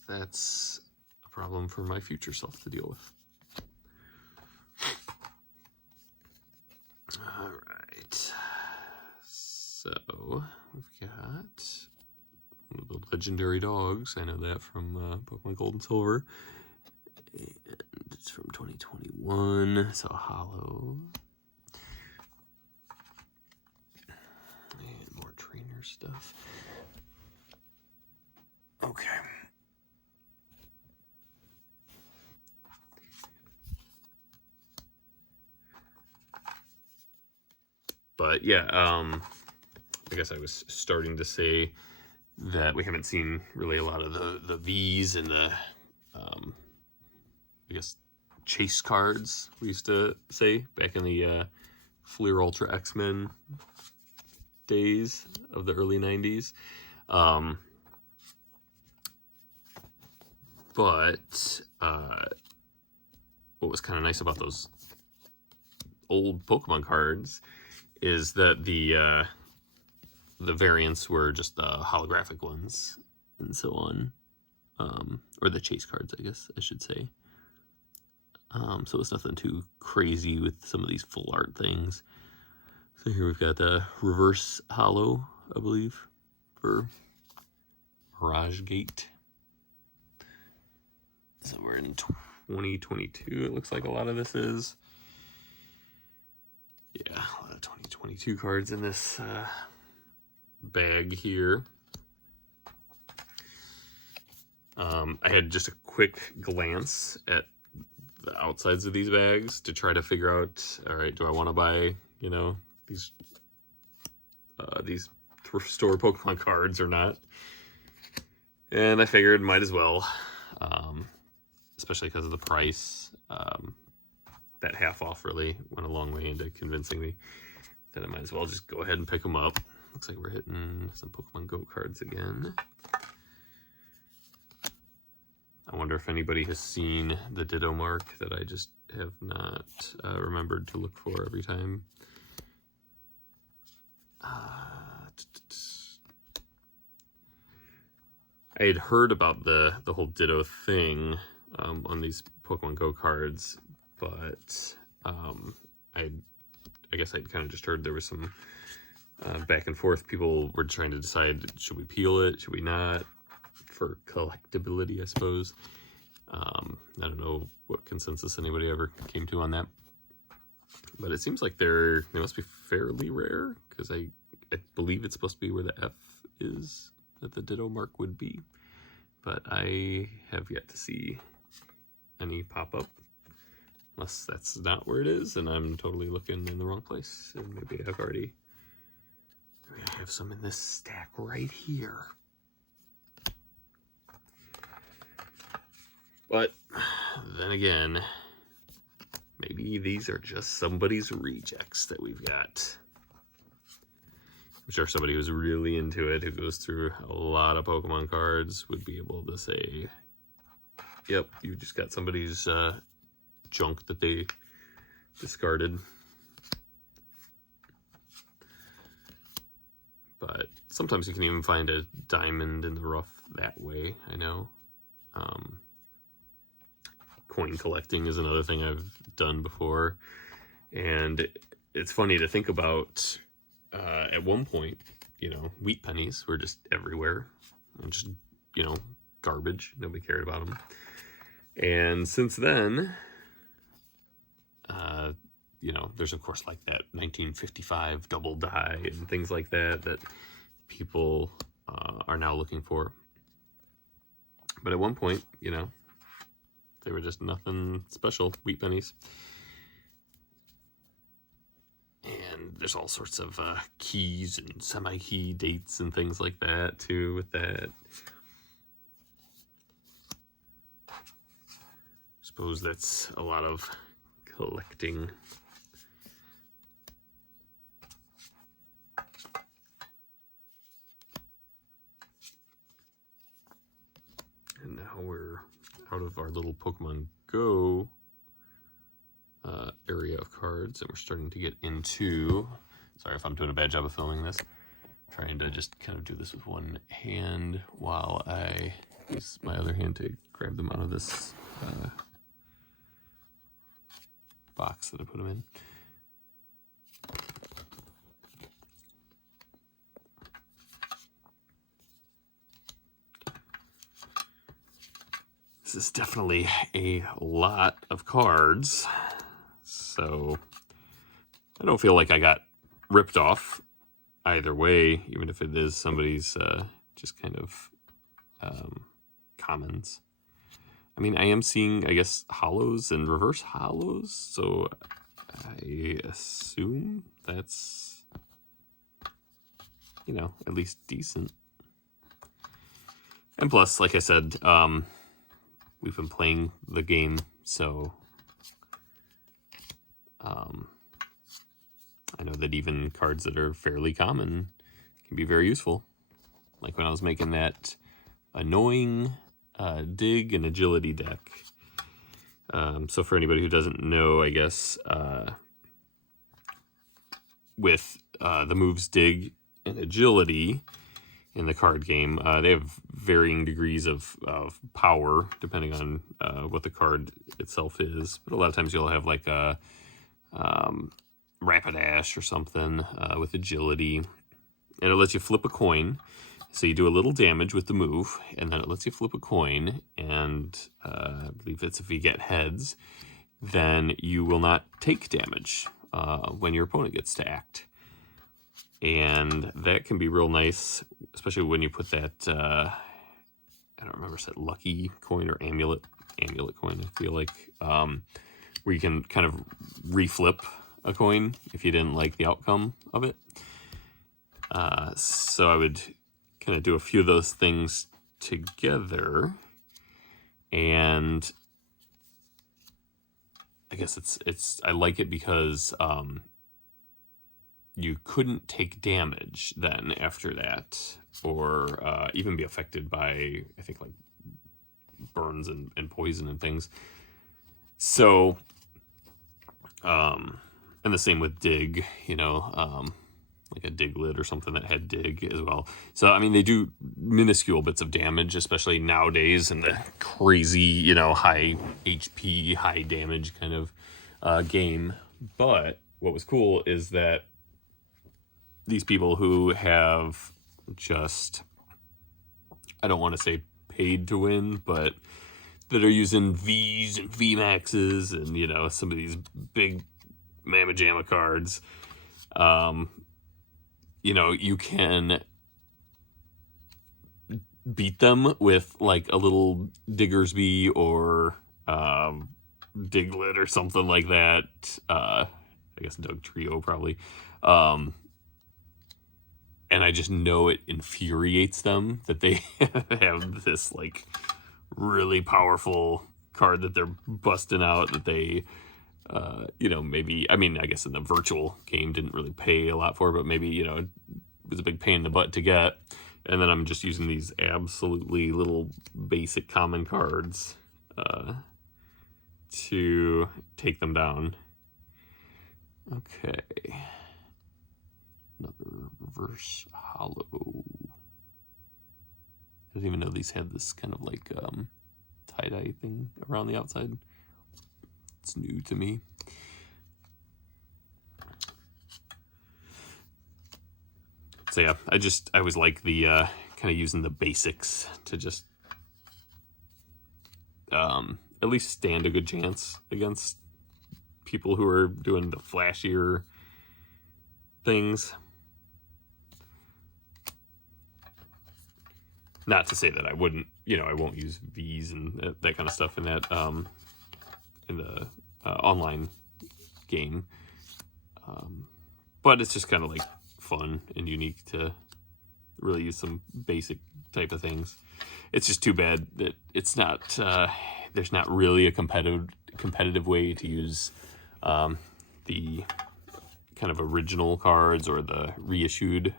that's a problem for my future self to deal with. Alright, so we've got one of the legendary dogs. I know that from Pokemon Gold and Silver. And it's from 2021, so hollow. And more trainer stuff. Okay. But yeah, I guess I was starting to say that we haven't seen really a lot of the V's and the, I guess, chase cards, we used to say, back in the Fleer Ultra X-Men days of the early 90s. But what was kind of nice about those old Pokemon cards is that the variants were just the holographic ones and so on, or the chase cards, I guess I should say. So it's nothing too crazy with some of these full art things. So here we've got the reverse hollow, I believe, for Mirage Gate. So we're in 2022, it looks like a lot of this is. Yeah, a lot of 2022 cards in this bag here. I had just a quick glance at the outsides of these bags to try to figure out, all right, do I want to buy, you know, these thrift store Pokemon cards or not? And I figured might as well, especially because of the price. That half off really went a long way into convincing me that I might as well just go ahead and pick them up. Looks like we're hitting some Pokemon Go cards again. I wonder if anybody has seen the Ditto mark that I just have not remembered to look for every time. I had heard about the whole Ditto thing on these Pokemon Go cards, but I guess I'd kind of just heard there was some back and forth. People were trying to decide, should we peel it, should we not, for collectability, I suppose. I don't know what consensus anybody ever came to on that, but it seems like they must be fairly rare, because I believe it's supposed to be where the F is that the Ditto mark would be, but I have yet to see any pop up, unless that's not where it is and I'm totally looking in the wrong place, and maybe I have some in this stack right here. But then again, maybe these are just somebody's rejects that we've got. I'm sure somebody who's really into it, who goes through a lot of Pokemon cards, would be able to say, yep, you just got somebody's junk that they discarded. But sometimes you can even find a diamond in the rough that way, I know. Coin collecting is another thing I've done before. And it's funny to think about, at one point, you know, wheat pennies were just everywhere. And just, you know, garbage. Nobody cared about them. And since then, you know, there's of course like that 1955 double die and things like that that people are now looking for. But at one point, you know, they were just nothing special, wheat pennies. And there's all sorts of keys and semi-key dates and things like that too with that. Suppose that's a lot of collecting. And now we're out of our little Pokemon Go area of cards, and we're starting to get into, sorry if I'm doing a bad job of filming this, trying to just kind of do this with one hand while I use my other hand to grab them out of this box that I put them in. This is definitely a lot of cards, so I don't feel like I got ripped off either way, even if it is somebody's just kind of commons. I mean, I am seeing, I guess, hollows and reverse hollows, so I assume that's, you know, at least decent. And plus, like I said, we've been playing the game, so I know that even cards that are fairly common can be very useful. Like when I was making that annoying dig and agility deck. So for anybody who doesn't know, I guess, with the moves dig and agility, in the card game. They have varying degrees of power depending on what the card itself is. But a lot of times you'll have like a Rapidash or something with agility. And it lets you flip a coin. So you do a little damage with the move, and then it lets you flip a coin. And I believe it's if you get heads, then you will not take damage when your opponent gets to act. And that can be real nice, especially when you put that, I don't remember, is that lucky coin or amulet coin, I feel like, where you can kind of reflip a coin if you didn't like the outcome of it. So I would kind of do a few of those things together, and I guess I like it because you couldn't take damage then after that, or even be affected by, I think, like burns and poison and things. So, and the same with dig, you know, like a Diglett or something that had dig as well. So, I mean, they do minuscule bits of damage, especially nowadays in the crazy, you know, high HP, high damage kind of game. But what was cool is that these people who have just, I don't want to say paid to win, but that are using Vs and VMAXs and, you know, some of these big Mamma Jamma cards, you know, you can beat them with like a little Diggersby or Diglett or something like that. I guess Doug Trio probably. And I just know it infuriates them that they have this like really powerful card that they're busting out, that they, you know, maybe, I mean, I guess in the virtual game didn't really pay a lot for, but maybe, you know, it was a big pain in the butt to get. And then I'm just using these absolutely little basic common cards to take them down. Okay. Another reverse hollow. I didn't even know these had this kind of like tie-dye thing around the outside. It's new to me. So yeah, I always like the kind of using the basics to just at least stand a good chance against people who are doing the flashier things. Not to say that I wouldn't, you know, I won't use Vs and that kind of stuff in that in the online game, but it's just kind of like fun and unique to really use some basic type of things. It's just too bad that it's not there's not really a competitive way to use the kind of original cards or the reissued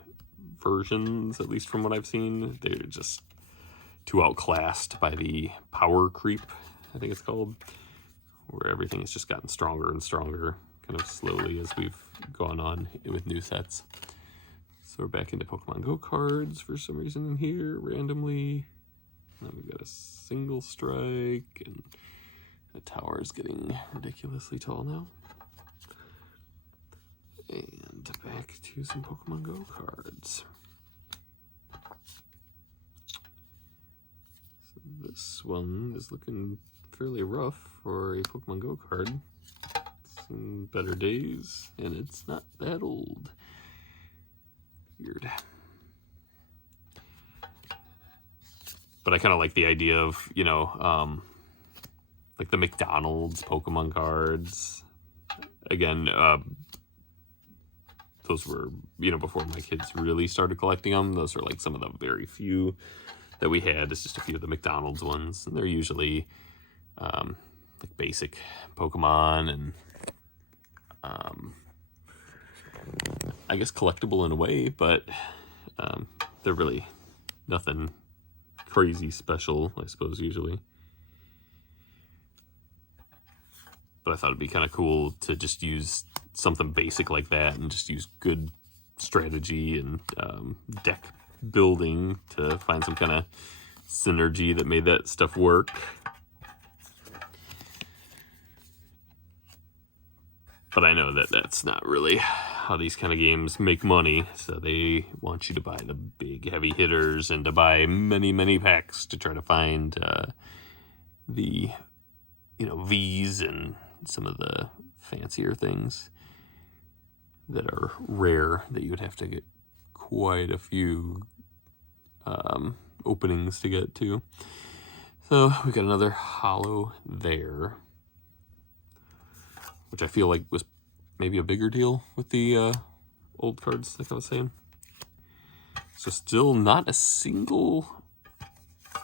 versions, at least from what I've seen. They're just too outclassed by the power creep, I think it's called, where everything has just gotten stronger and stronger kind of slowly as we've gone on with new sets. So we're back into Pokemon Go cards for some reason here, randomly. And then we've got a single strike, and the tower is getting ridiculously tall now. And back to some Pokemon Go cards. So this one is looking fairly rough for a Pokemon Go card. Some better days, and it's not that old. Weird. But I kind of like the idea of, you know, like the McDonald's Pokemon cards. Again, those were, you know, before my kids really started collecting them. Those are like some of the very few that we had. It's just a few of the McDonald's ones, and they're usually like basic Pokemon and I guess collectible in a way, but they're really nothing crazy special, I suppose, usually. But I thought it'd be kind of cool to just use something basic like that and just use good strategy and deck building to find some kind of synergy that made that stuff work. But I know that that's not really how these kind of games make money. So they want you to buy the big heavy hitters and to buy many, many packs to try to find the, V's and some of the fancier things that are rare that you would have to get quite a few openings to get to. So we got another holo there, which I feel like was maybe a bigger deal with the old cards, like I was saying. So still not a single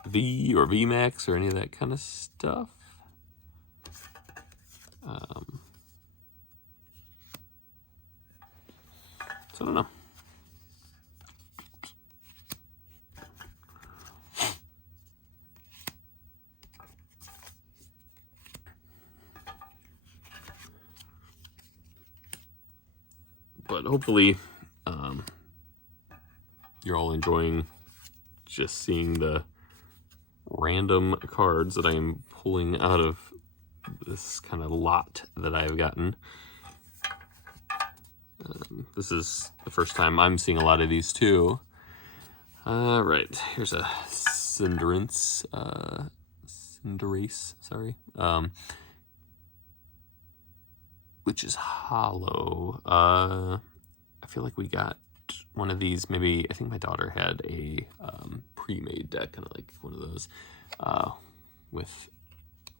V or VMAX or any of that kind of stuff. So I don't know. But hopefully you're all enjoying just seeing the random cards that I'm pulling out of this kind of lot that I've gotten. This is the first time I'm seeing a lot of these too. Right, here's a Cinderace, sorry, which is hollow. I feel like we got one of these, maybe, I think my daughter had a pre-made deck, kind of like one of those, with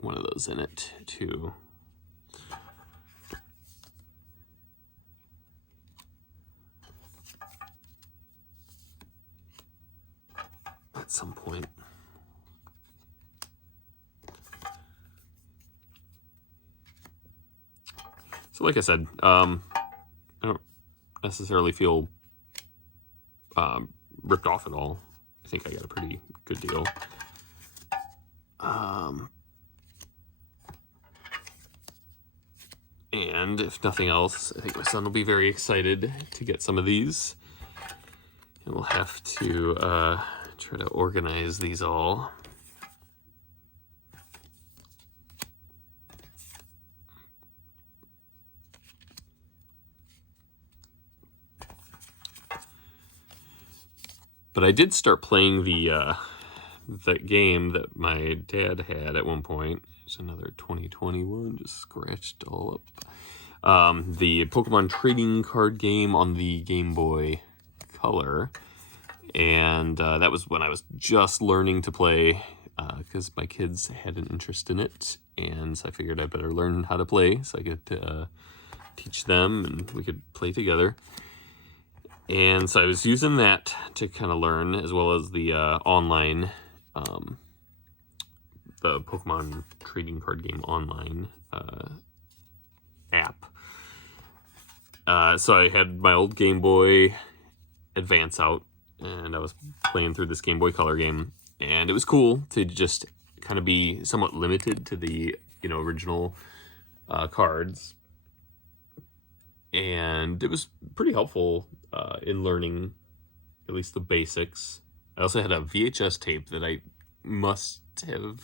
one of those in it too. At some point. So like I said, I don't necessarily feel ripped off at all. I think I got a pretty good deal. And if nothing else, I think my son will be very excited to get some of these. And we'll have to try to organize these all. But I did start playing that game that my dad had at one point. There's another 2021, just scratched all up. The Pokemon trading card game on the Game Boy Color. And that was when I was just learning to play, because my kids had an interest in it. And so I figured I better learn how to play so I could teach them and we could play together. And so I was using that to kind of learn, as well as the online, the Pokemon trading card game online app. So I had my old Game Boy Advance out, and I was playing through this Game Boy Color game, and it was cool to just kind of be somewhat limited to the original cards, and it was pretty helpful in learning at least the basics. I also had a VHS tape that I must have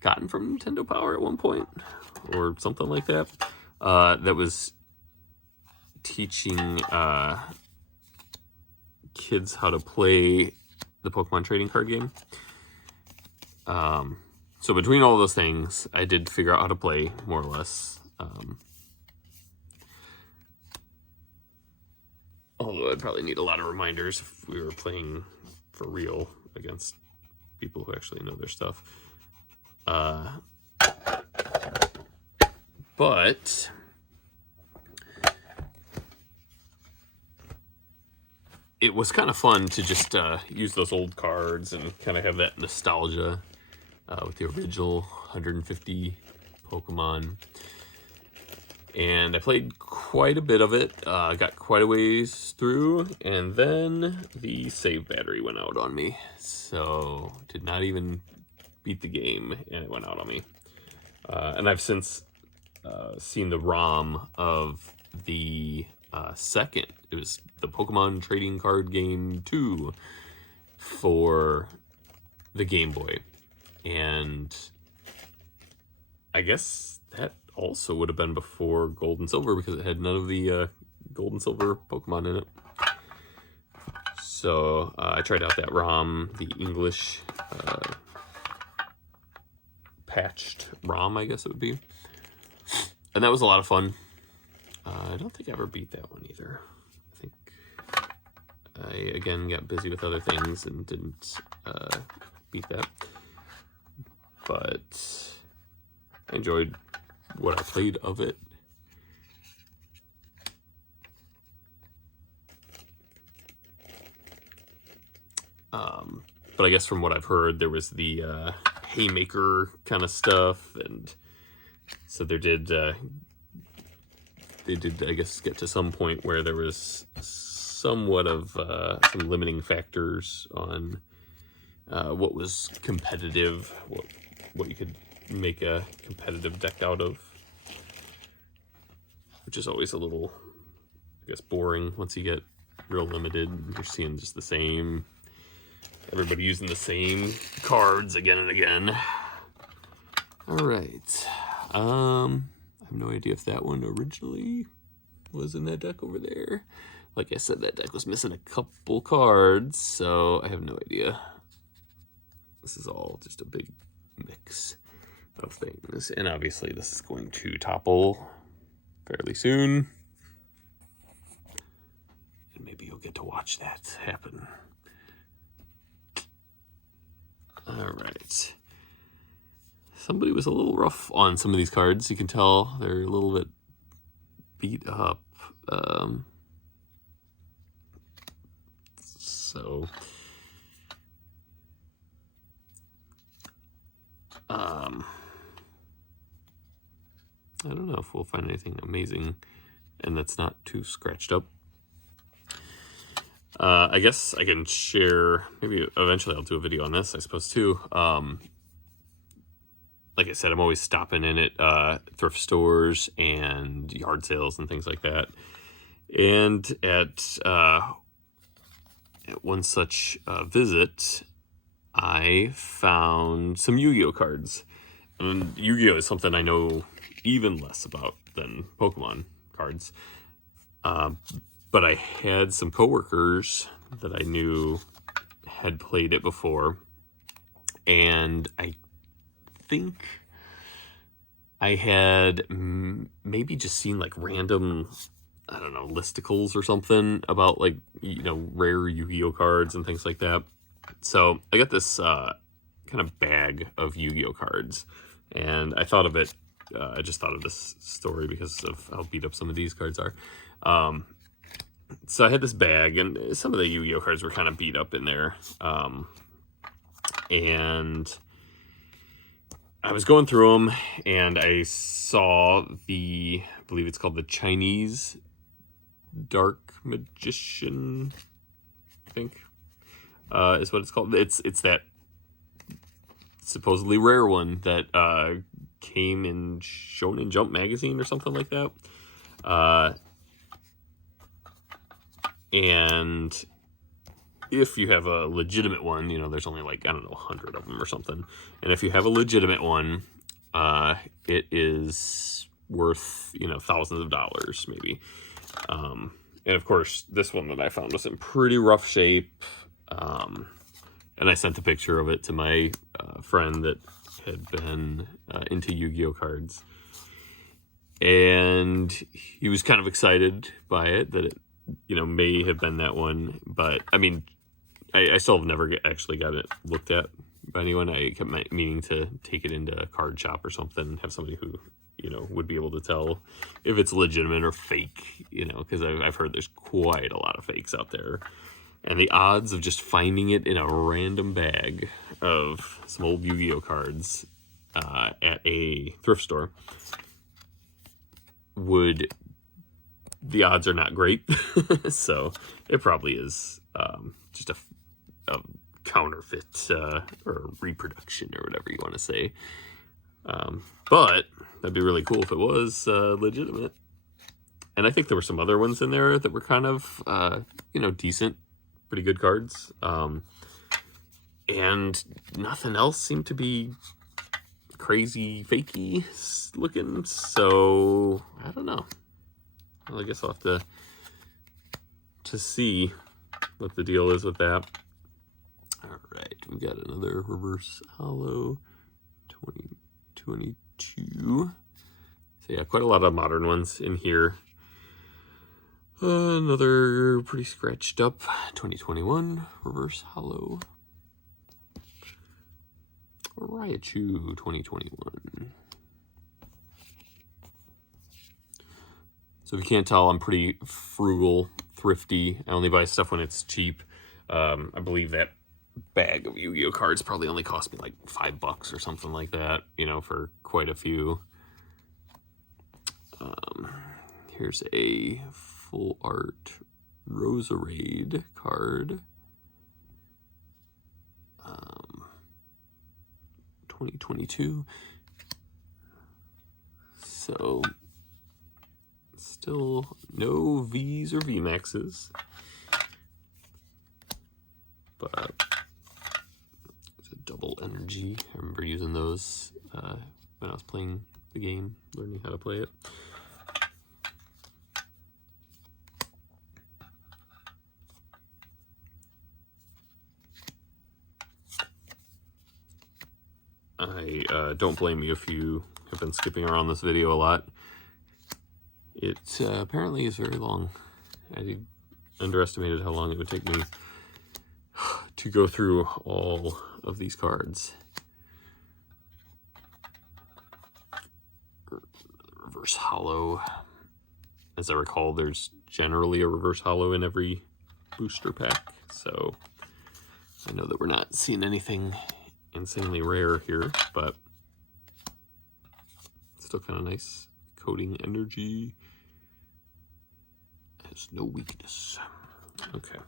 gotten from Nintendo Power at one point or something like that, that was teaching kids how to play the Pokemon trading card game. So between all those things, I did figure out how to play, more or less. Although I'd probably need a lot of reminders if we were playing for real against people who actually know their stuff. But it was kind of fun to just use those old cards and kind of have that nostalgia with the original 150 Pokemon. And I played quite a bit of it, got quite a ways through, and then the save battery went out on me. So did not even beat the game, and it went out on me. And I've since seen the ROM of the second. It was the Pokemon Trading Card Game 2, for the Game Boy. And I guess that also would have been before Gold and Silver, because it had none of the Gold and Silver Pokemon in it. So I tried out that ROM, the English patched ROM, I guess it would be. And that was a lot of fun. I don't think I ever beat that one either. I think I, again, got busy with other things and didn't beat that. But I enjoyed what I played of it. But I guess from what I've heard, there was the Haymaker kind of stuff, and so they did, I guess, get to some point where there was somewhat of some limiting factors on what was competitive, what you could make a competitive deck out of, which is always a little, I guess, boring once you get real limited. You're seeing just the same, everybody using the same cards again and again. All right. I have no idea if that one originally was in that deck over there. Like I said, that deck was missing a couple cards, so I have no idea. This is all just a big mix of things. And obviously this is going to topple fairly soon. And maybe you'll get to watch that happen. All right. Somebody was a little rough on some of these cards. You can tell they're a little bit beat up. I don't know if we'll find anything amazing and that's not too scratched up. I guess I can share, maybe eventually I'll do a video on this, I suppose, too. Like I said, I'm always stopping in at thrift stores and yard sales and things like that. And at one such visit, I found some Yu-Gi-Oh cards. And Yu-Gi-Oh is something I know even less about than Pokemon cards. But I had some coworkers that I knew had played it before, and I think I had maybe just seen like random, I don't know, listicles or something about, like, you know, rare Yu-Gi-Oh cards and things like that. So I got this kind of bag of Yu-Gi-Oh cards, and I thought of it, I just thought of this story because of how beat up some of these cards are. So I had this bag, and some of the Yu-Gi-Oh cards were kind of beat up in there. And I was going through them, and I saw the, I believe it's called the Chinese Dark Magician, I think, is what it's called. It's that supposedly rare one that came in Shonen Jump magazine or something like that. And if you have a legitimate one, you know, there's only like, I don't know, 100 of them or something. And if you have a legitimate one, it is worth, you know, thousands of dollars maybe. And of course, this one that I found was in pretty rough shape. And I sent a picture of it to my friend that had been into Yu-Gi-Oh cards. And he was kind of excited by it, that it, you know, may have been that one. But I mean, I still have never actually got it looked at by anyone. I kept meaning to take it into a card shop or something, have somebody who, you know, would be able to tell if it's legitimate or fake, you know, because I've heard there's quite a lot of fakes out there. And the odds of just finding it in a random bag of some old Yu-Gi-Oh cards at a thrift store the odds are not great. So it probably is just a counterfeit or reproduction or whatever you want to say. But that'd be really cool if it was legitimate. And I think there were some other ones in there that were kind of, you know, decent, pretty good cards. And nothing else seemed to be crazy fakey looking, so I don't know. Well, I guess I'll have to see what the deal is with that. All right, we got another reverse hollow 2022. So yeah, quite a lot of modern ones in here. Another pretty scratched up 2021 reverse hollow Raichu 2021. So if you can't tell, I'm pretty frugal, thrifty. I only buy stuff when it's cheap. I believe that bag of Yu-Gi-Oh cards probably only cost me like $5 or something like that, you know, for quite a few. Here's a full art Roserade card. 2022. So still no V's or VMAXs, but it's a double energy. I remember using those when I was playing the game, learning how to play it. I don't blame you if you have been skipping around this video a lot. It apparently is very long. I underestimated how long it would take me to go through all of these cards. Reverse hollow. As I recall, there's generally a reverse hollow in every booster pack, so I know that we're not seeing anything insanely rare here, but still kind of nice. Coding energy. Has no weakness. Okay.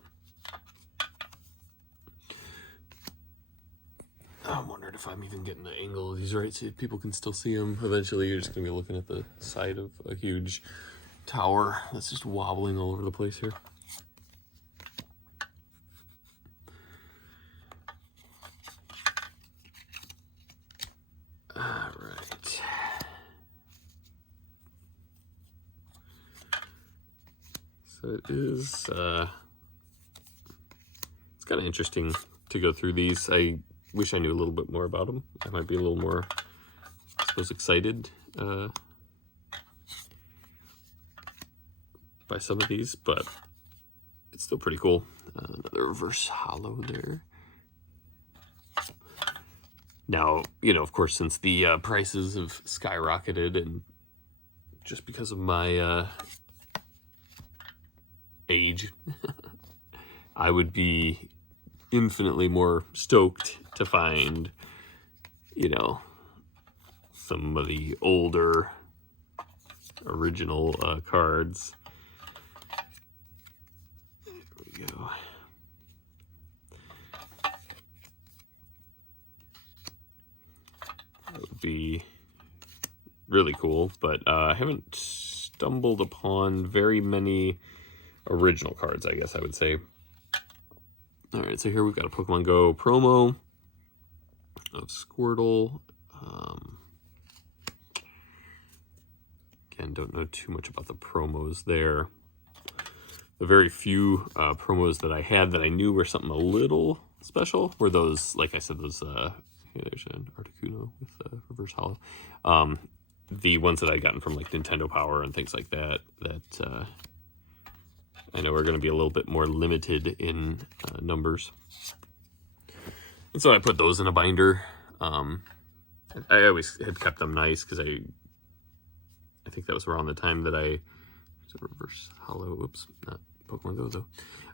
I'm wondering if I'm even getting the angle of these right, so people can still see them. Eventually, you're just going to be looking at the side of a huge tower that's just wobbling all over the place here. All right. So it is, it's kind of interesting to go through these. I wish I knew a little bit more about them. I might be a little more, I suppose, excited by some of these, but it's still pretty cool. Another reverse hollow there. Now, you know, of course, since the prices have skyrocketed, and just because of my age, I would be infinitely more stoked to find, you know, some of the older original cards. There we go. That would be really cool, but I haven't stumbled upon very many original cards, I guess I would say. All right, so here we've got a Pokemon Go promo of Squirtle. Again, don't know too much about the promos there. The very few promos that I had that I knew were something a little special were those, like I said, those, hey, there's an Articuno with reverse hollow. The ones that I'd gotten from like Nintendo Power and things like that, that I know are going to be a little bit more limited in numbers. And so I put those in a binder. I always had kept them nice because I think that was around the time that I, reverse hollow, oops, not Pokemon Go though.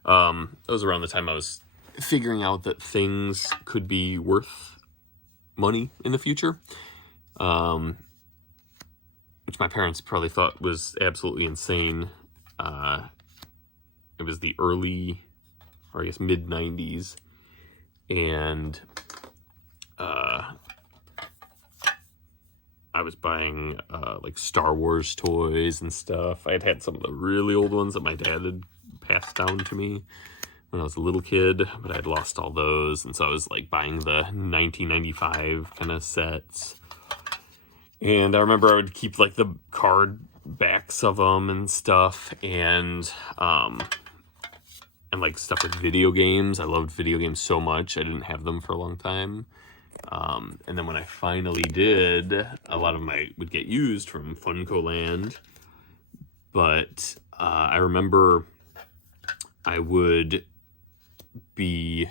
That was around the time I was figuring out that things could be worth money in the future. Which my parents probably thought was absolutely insane. It was the early, or I guess mid-90s, and I was buying like Star Wars toys and stuff. I had some of the really old ones that my dad had passed down to me when I was a little kid, but I'd lost all those. And so I was like buying the 1995 kind of sets. And I remember I would keep like the card backs of them and stuff, and like stuff with video games. I loved video games so much. I didn't have them for a long time. And then when I finally did, a lot of them would get used from Funko Land. But I remember I would be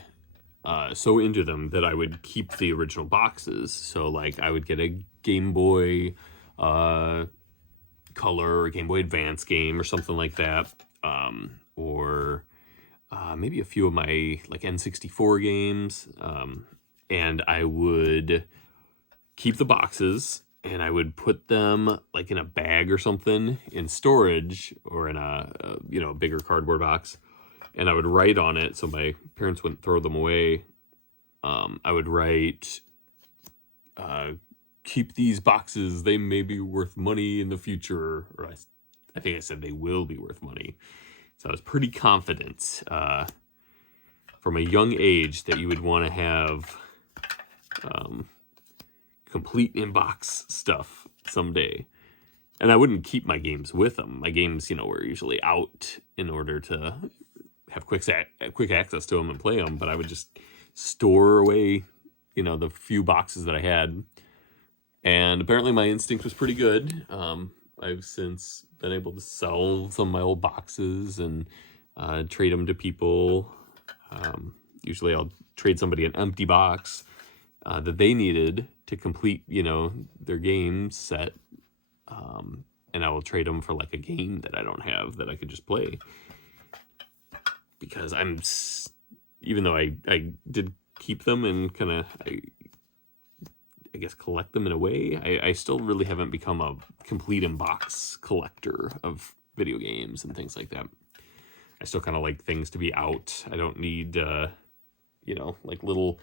so into them that I would keep the original boxes. So like I would get a Game Boy Color or Game Boy Advance game or something like that. Or maybe a few of my like N64 games. And I would keep the boxes and I would put them like in a bag or something in storage, or in a bigger cardboard box. And I would write on it so my parents wouldn't throw them away. I would write, keep these boxes, they may be worth money in the future. Or I think I said they will be worth money. So I was pretty confident from a young age that you would want to have complete in-box stuff someday. And I wouldn't keep my games with them. My games, were usually out in order to have quick access to them and play them. But I would just store away, the few boxes that I had. And apparently my instinct was pretty good. I've since been able to sell some of my old boxes and trade them to people. Usually I'll trade somebody an empty box that they needed to complete, their game set. And I will trade them for like a game that I don't have that I could just play. Because even though I did keep them and kind of, I guess, collect them in a way, I still really haven't become a complete in-box collector of video games and things like that. I still kind of like things to be out. I don't need, like little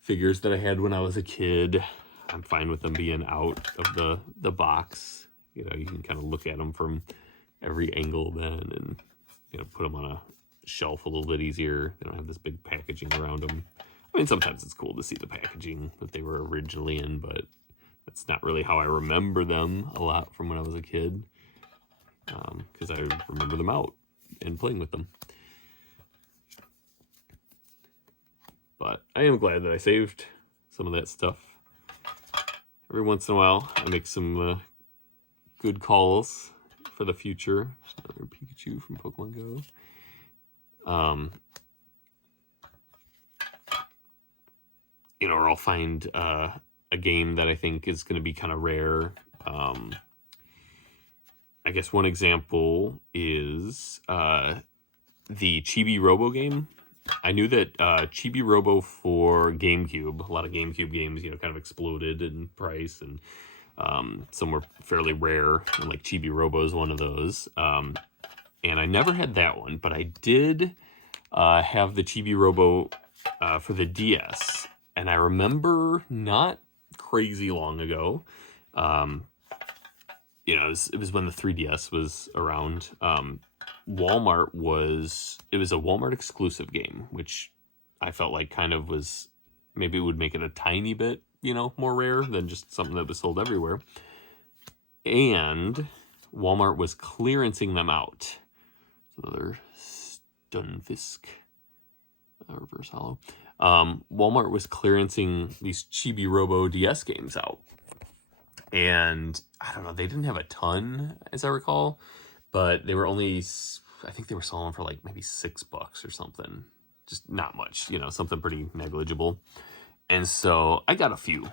figures that I had when I was a kid. I'm fine with them being out of the box. You can kind of look at them from every angle then, and, put them on a shelf a little bit easier. They don't have this big packaging around them. I mean, sometimes it's cool to see the packaging that they were originally in, but that's not really how I remember them a lot from when I was a kid. Because I remember them out and playing with them. But I am glad that I saved some of that stuff. Every once in a while, I make some good calls for the future. Another Pikachu from Pokemon Go. Or I'll find a game that I think is going to be kind of rare. I guess one example is the Chibi Robo game. I knew that Chibi Robo for GameCube, a lot of GameCube games, kind of exploded in price, and some were fairly rare, and like Chibi Robo is one of those. And I never had that one, but I did have the Chibi Robo for the DS. And I remember not crazy long ago, it was when the 3DS was around. Walmart it was a Walmart exclusive game, which I felt like kind of was, maybe it would make it a tiny bit, more rare than just something that was sold everywhere. And Walmart was clearancing them out. Another Stunfisk reverse hollow. Walmart was clearancing these Chibi Robo DS games out. And I don't know, they didn't have a ton, as I recall, but they were only, I think they were selling for like maybe $6 or something. Just not much, something pretty negligible. And so I got a few.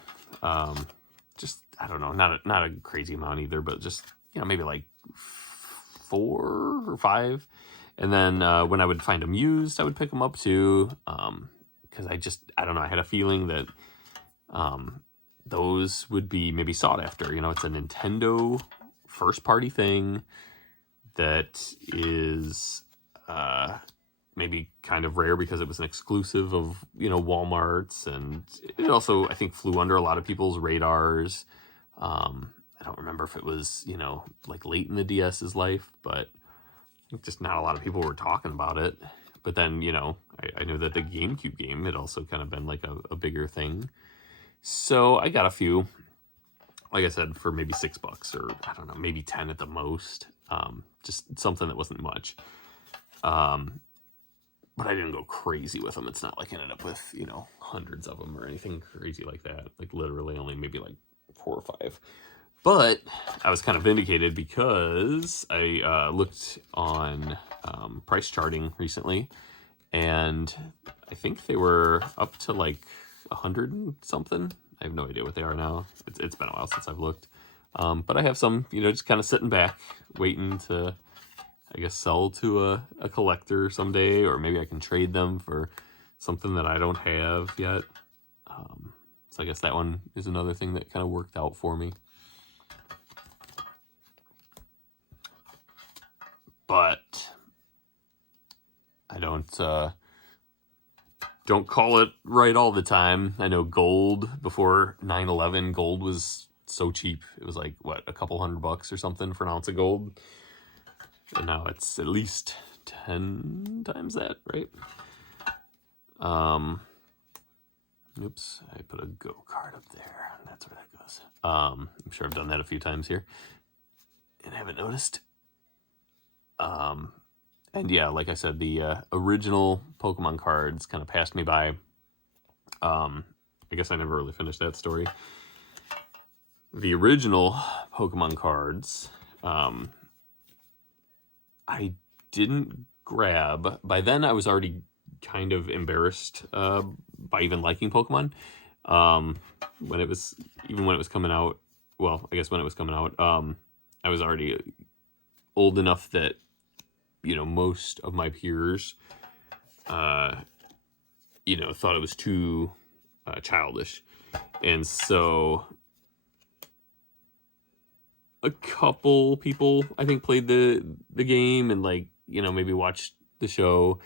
Just, I don't know, not a crazy amount either, but just, maybe like 4 or 5. And then when I would find them used, I would pick them up too. Because I don't know, I had a feeling that those would be maybe sought after. It's a Nintendo first party thing that is maybe kind of rare because it was an exclusive of, Walmart's. And it also, I think, flew under a lot of people's radars. I don't remember if it was, like late in the DS's life, but I think just not a lot of people were talking about it. But then, you know, I know that the GameCube game had also kind of been like a bigger thing. So I got a few, like I said, for maybe $6 or I don't know, maybe 10 at the most. Just something that wasn't much. But I didn't go crazy with them. It's not like I ended up with, you know, hundreds of them or anything crazy like that. Like literally only maybe like 4 or 5. But I was kind of vindicated because I looked on price charting recently, and I think they were up to like 100 and something. I have no idea what they are now. It's been a while since I've looked. But I have some, you know, just kind of sitting back, waiting to, I guess, sell to a collector someday, or maybe I can trade them for something that I don't have yet. So I guess that one is another thing that kind of worked out for me. But I don't call it right all the time. I know gold, before 9/11, gold was so cheap. It was like, what, a couple $100 or something for an ounce of gold? And now it's at least 10 times that, right? Oops, I put a Go card up there. That's where that goes. I'm sure I've done that a few times here and haven't noticed. And yeah, like I said, the original Pokemon cards kind of passed me by. I guess I never really finished that story. The original Pokemon cards, I didn't grab. By then, I was already kind of embarrassed by even liking Pokemon. When it was coming out, well, I guess when it was coming out, I was already old enough that, you know, most of my peers, you know, thought it was too childish. And so a couple people, I think, played the game and, like, you know, maybe watched the show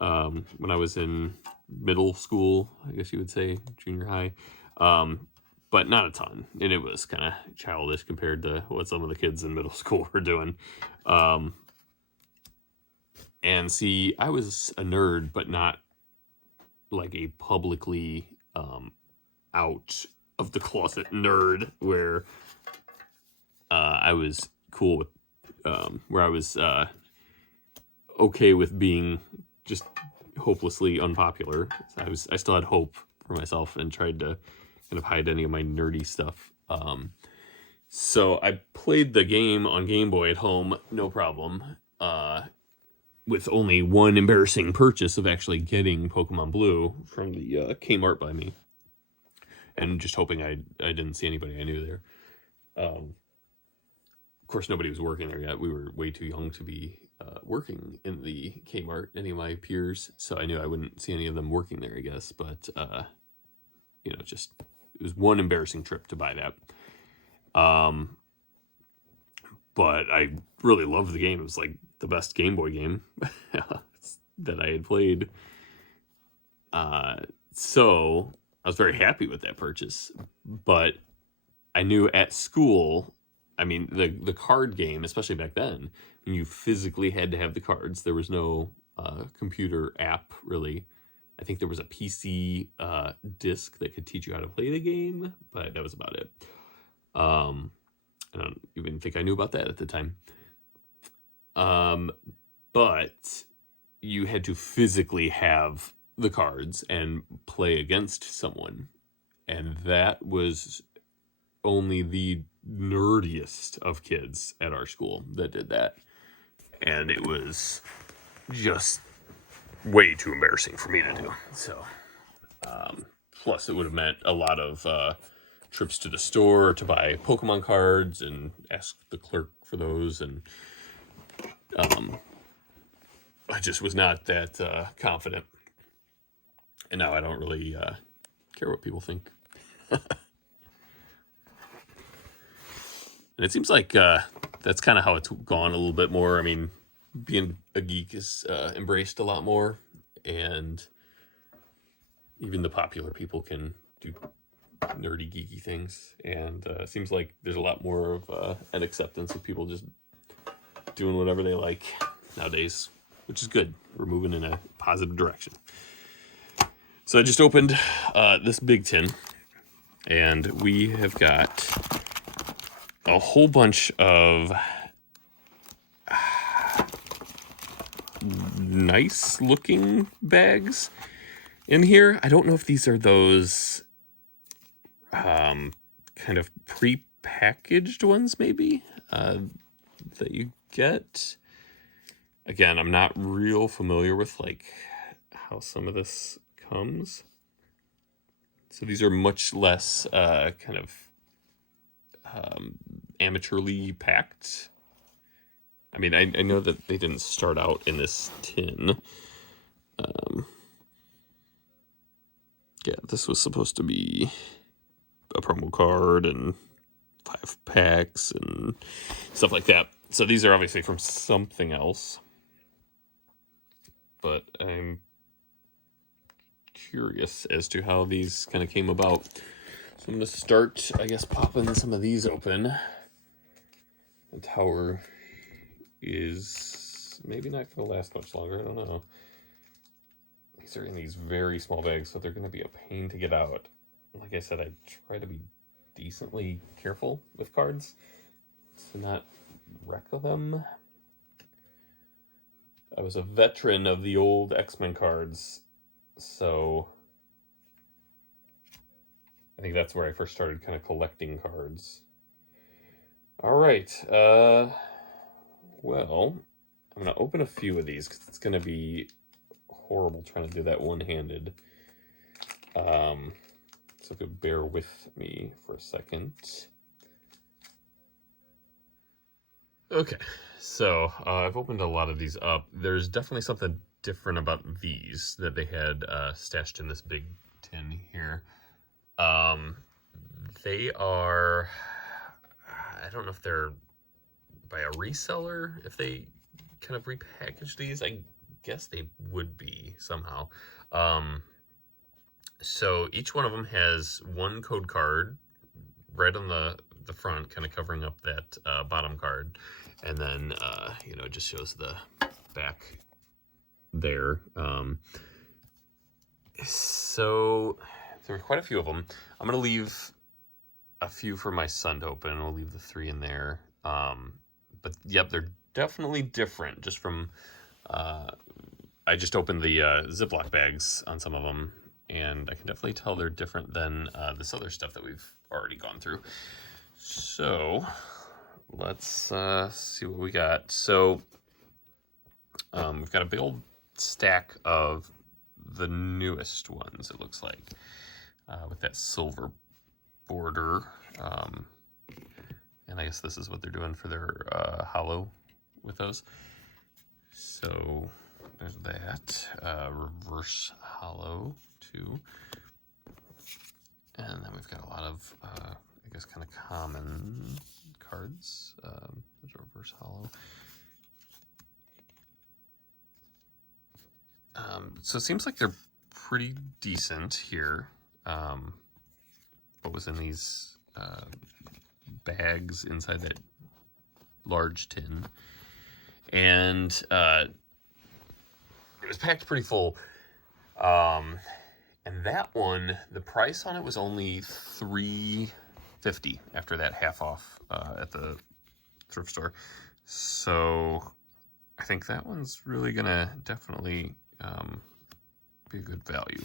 when I was in middle school, I guess you would say, junior high. But not a ton. And it was kind of childish compared to what some of the kids in middle school were doing. And see, I was a nerd, but not like a publicly out of the closet nerd where I was cool with, where I was okay with being just hopelessly unpopular. I still had hope for myself and tried to kind of hide any of my nerdy stuff. So I played the game on Game Boy at home, no problem. With only one embarrassing purchase of actually getting Pokemon Blue from the Kmart by me. And just hoping I didn't see anybody I knew there. Of course, nobody was working there yet. We were way too young to be working in the Kmart, any of my peers. So I knew I wouldn't see any of them working there, I guess. But, you know, just, it was one embarrassing trip to buy that. But I really loved the game. It was like the best Game Boy game that I had played. So I was very happy with that purchase. But I knew at school, I mean, the card game, especially back then, you physically had to have the cards. There was no computer app, really. I think there was a PC disc that could teach you how to play the game, but that was about it. I don't even think I knew about that at the time. But you had to physically have the cards and play against someone. And that was only the nerdiest of kids at our school that did that. And it was just way too embarrassing for me to do. So, plus it would have meant a lot of trips to the store to buy Pokemon cards and ask the clerk for those. And I just was not that confident. And now I don't really care what people think. And it seems like that's kind of how it's gone a little bit more. I mean, being a geek is embraced a lot more. And even the popular people can do nerdy, geeky things. And it seems like there's a lot more of an acceptance of people just doing whatever they like nowadays. which is good. We're moving in a positive direction. So I just opened this big tin, and we have got a whole bunch of nice looking bags in here. I don't know if these are those kind of pre-packaged ones maybe that you get. Again, I'm not real familiar with like how some of this comes. So these are much less kind of amateurly packed. I mean, I know that they didn't start out in this tin. Yeah, this was supposed to be a promo card and 5 packs and stuff like that. So these are obviously from something else. But I'm curious as to how these kind of came about. So I'm going to start, I guess, popping some of these open. The tower is maybe not going to last much longer. I don't know. These are in these very small bags, so they're going to be a pain to get out. Like I said, I try to be decently careful with cards to not wreck them. I was a veteran of the old X-Men cards, so I think that's where I first started kind of collecting cards. All right, well, I'm going to open a few of these because it's going to be horrible trying to do that one-handed. So if you bear with me for a second. Okay, so I've opened a lot of these up. There's definitely something different about these that they had stashed in this big tin here. They are, I don't know if they're by a reseller, if they kind of repackage these. I guess they would be somehow. So each one of them has one code card right on the front, kind of covering up that bottom card. And then, you know, it just shows the back there. So there are quite a few of them. I'm going to leave a few for my son to open. We'll leave the 3 in there. But yep, they're definitely different just from, I just opened the Ziploc bags on some of them, and I can definitely tell they're different than this other stuff that we've already gone through. So let's see what we got. So we've got a big old stack of the newest ones, it looks like, with that silver border. And I guess this is what they're doing for their holo with those. So there's that. Reverse holo too. And then we've got a lot of, I guess, kind of common cards. There's a reverse holo. So it seems like they're pretty decent here. What was in these bags inside that large tin. And it was packed pretty full. And that one, the price on it was only $3.50 after that half off at the thrift store. So I think that one's really gonna definitely be a good value.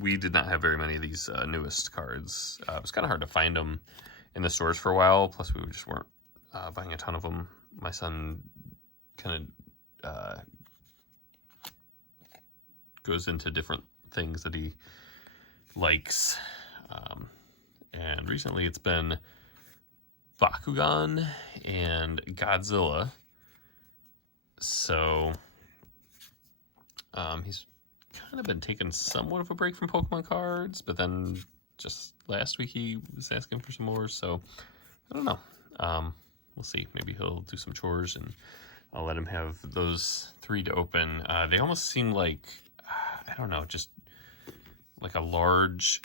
We did not have very many of these newest cards. It was kind of hard to find them in the stores for a while. Plus, we just weren't buying a ton of them. My son kind of goes into different things that he likes. And recently it's been Bakugan and Godzilla. So he's kind of been taking somewhat of a break from Pokemon cards, but then just last week he was asking for some more, so I don't know. We'll see. Maybe he'll do some chores and I'll let him have those 3 to open. They almost seem like, I don't know, just like a large,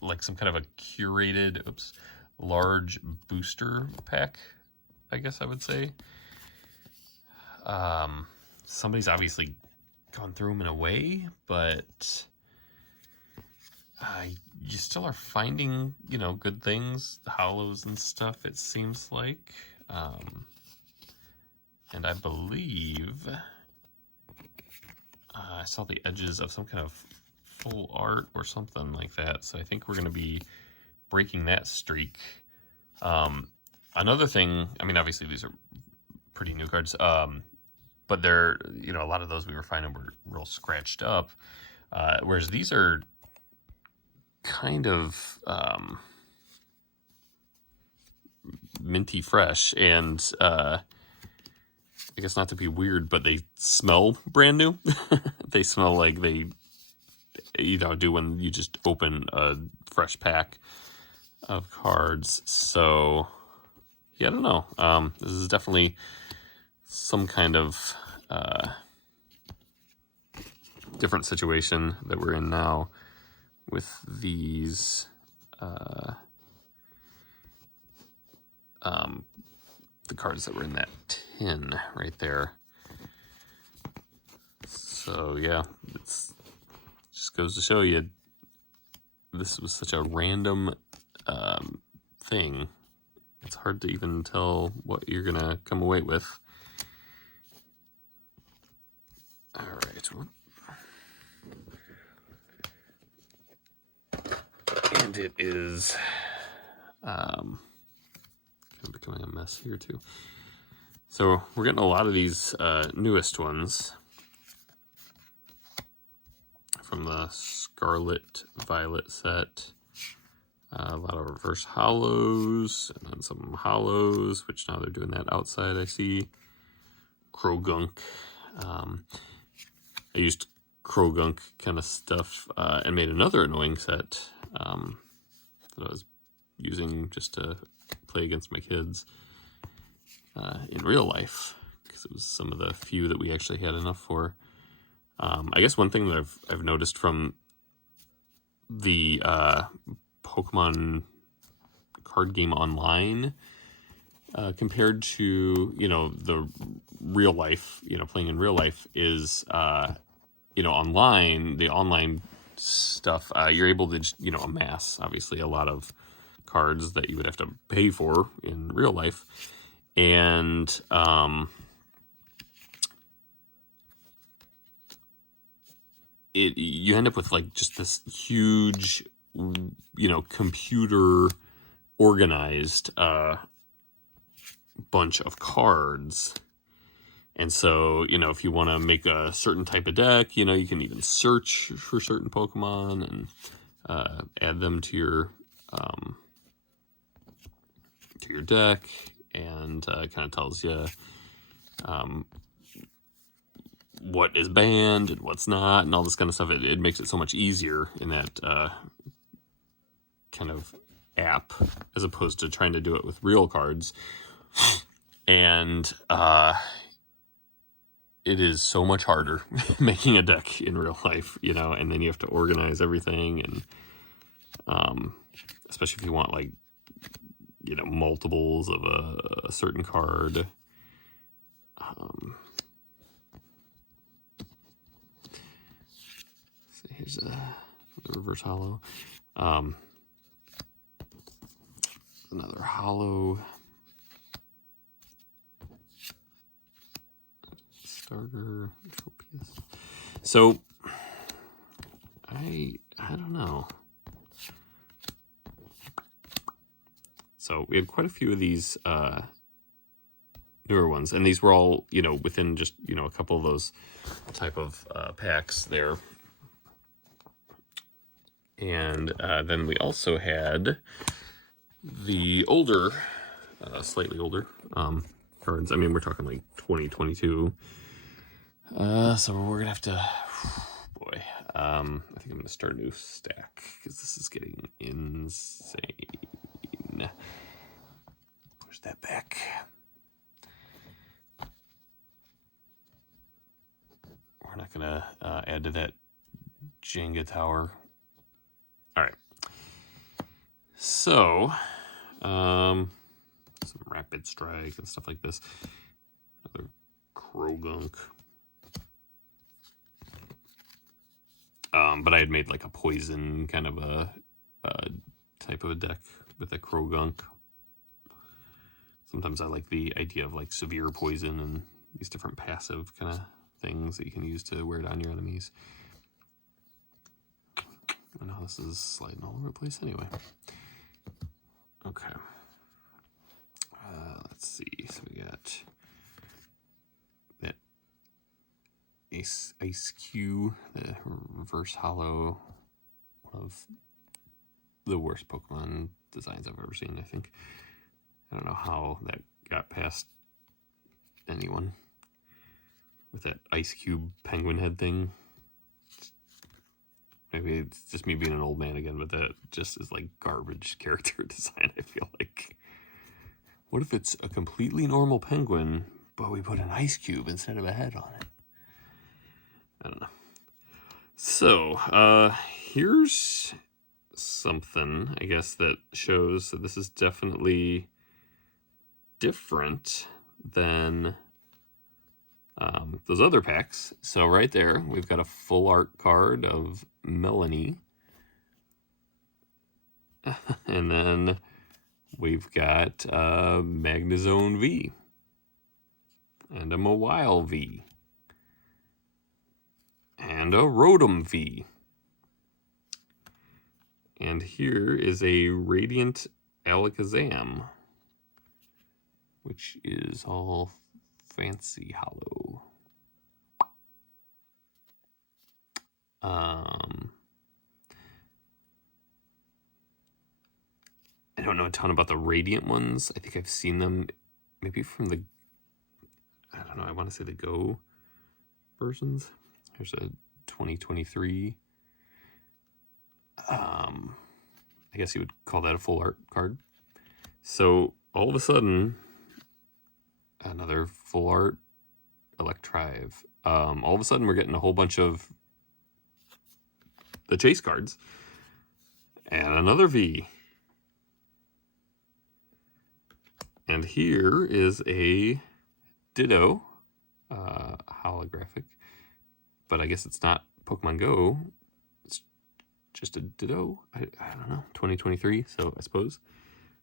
like some kind of a curated, large booster pack, I guess I would say. Somebody's obviously gone through them in a way, but you still are finding, you know, good things, hollows and stuff, it seems like. And I believe I saw the edges of some kind of full art or something like that. So I think we're going to be breaking that streak. Another thing, I mean, obviously these are pretty new cards, but they're, you know, a lot of those we were finding were real scratched up, whereas these are kind of minty fresh, and I guess not to be weird, but they smell brand new. They smell like they, you know, do when you just open a fresh pack of cards. So yeah, I don't know. This is definitely some kind of different situation that we're in now with these the cards that were in that tin right there. So yeah, it's just goes to show you this was such a random thing. It's hard to even tell what you're gonna come away with. All right. And it is kind of becoming a mess here too. So we're getting a lot of these newest ones from the Scarlet Violet set. A lot of reverse hollows, and then some hollows, which now they're doing that outside, I see. Krogunk. I used Krogunk kind of stuff and made another annoying set that I was using just to play against my kids in real life, because it was some of the few that we actually had enough for. I guess one thing that I've noticed from the Pokemon card game online compared to, you know, the real life, you know, playing in real life is, you know, online, the online stuff, you're able to, you know, amass, obviously, a lot of cards that you would have to pay for in real life. And you end up with like just this huge, you know, computer organized bunch of cards. And so, you know, if you want to make a certain type of deck, you know, you can even search for certain Pokemon and add them to your deck, and it kind of tells you what is banned and what's not, and all this kind of stuff. It makes it so much easier in that kind of app, as opposed to trying to do it with real cards. And it is so much harder making a deck in real life, you know, and then you have to organize everything, and especially if you want, like, you know, multiples of a certain card. So here's a reverse hollow. Another hollow starter. So I don't know. So we had quite a few of these newer ones, and these were all, you know, within just, you know, a couple of those type of packs there. And then we also had the older, slightly older cards. I mean, we're talking like 2022. So we're gonna have to, boy, I think I'm gonna start a new stack because this is getting insane. Push that back. We're not gonna add to that Jenga tower. All right. So Some Rapid Strike and stuff like this. Another Krogunk. But I had made like a poison kind of a type of a deck with a Krogunk. Sometimes I like the idea of like severe poison and these different passive kind of things that you can use to wear down your enemies. I know this is sliding all over the place anyway. Okay. Let's see. So we got that Ice Cube, the reverse hollow, one of the worst Pokemon designs I've ever seen, I think. I don't know how that got past anyone with that Ice Cube penguin head thing. Maybe it's just me being an old man again, but that just is like garbage character design, I feel like. What if it's a completely normal penguin, but we put an ice cube instead of a head on it? I don't know. So, here's something, I guess, that shows that this is definitely different than those other packs. So right there, we've got a full art card of Melanie. And then we've got a Magnezone V. And a Mawile V. And a Rotom V. And here is a Radiant Alakazam, which is all fancy hollow. I don't know a ton about the Radiant ones. I think I've seen them maybe from the, I don't know, I want to say the Go versions. There's a 2023. I guess you would call that a full art card. So all of a sudden, another full art Electrive. All of a sudden, we're getting a whole bunch of the chase cards. And another V. And here is a Ditto holographic. But I guess it's not Pokemon Go. It's just a Ditto. I don't know. 2023, so I suppose.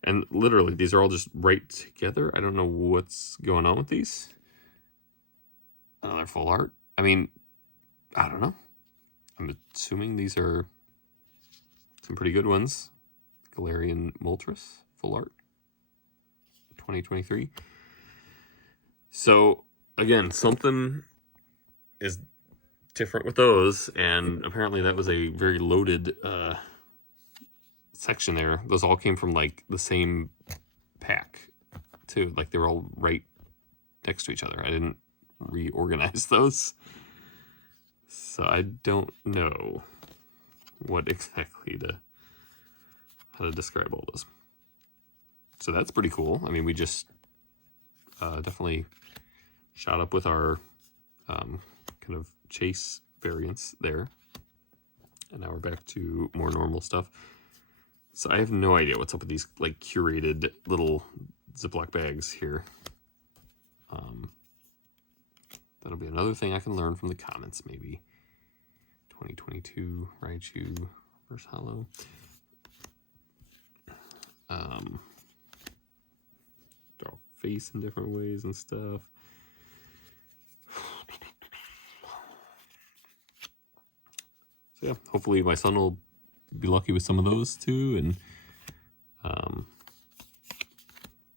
And literally, these are all just right together. I don't know what's going on with these. Another full art. I mean, I don't know. I'm assuming these are some pretty good ones. Galarian Moltres, full art. 2023. So, again, something is different with those. And apparently that was a very loaded section there. Those all came from like the same pack too, like they were all right next to each other. I didn't reorganize those, so I don't know what exactly how to describe all those. So that's pretty cool. I mean, we just definitely shot up with our kind of chase variants there, and now we're back to more normal stuff. So I have no idea what's up with these like curated little Ziploc bags here. That'll be another thing I can learn from the comments, maybe. 2022 Raichu versus Hollow. Draw face in different ways and stuff. So yeah, hopefully my son will be lucky with some of those too, and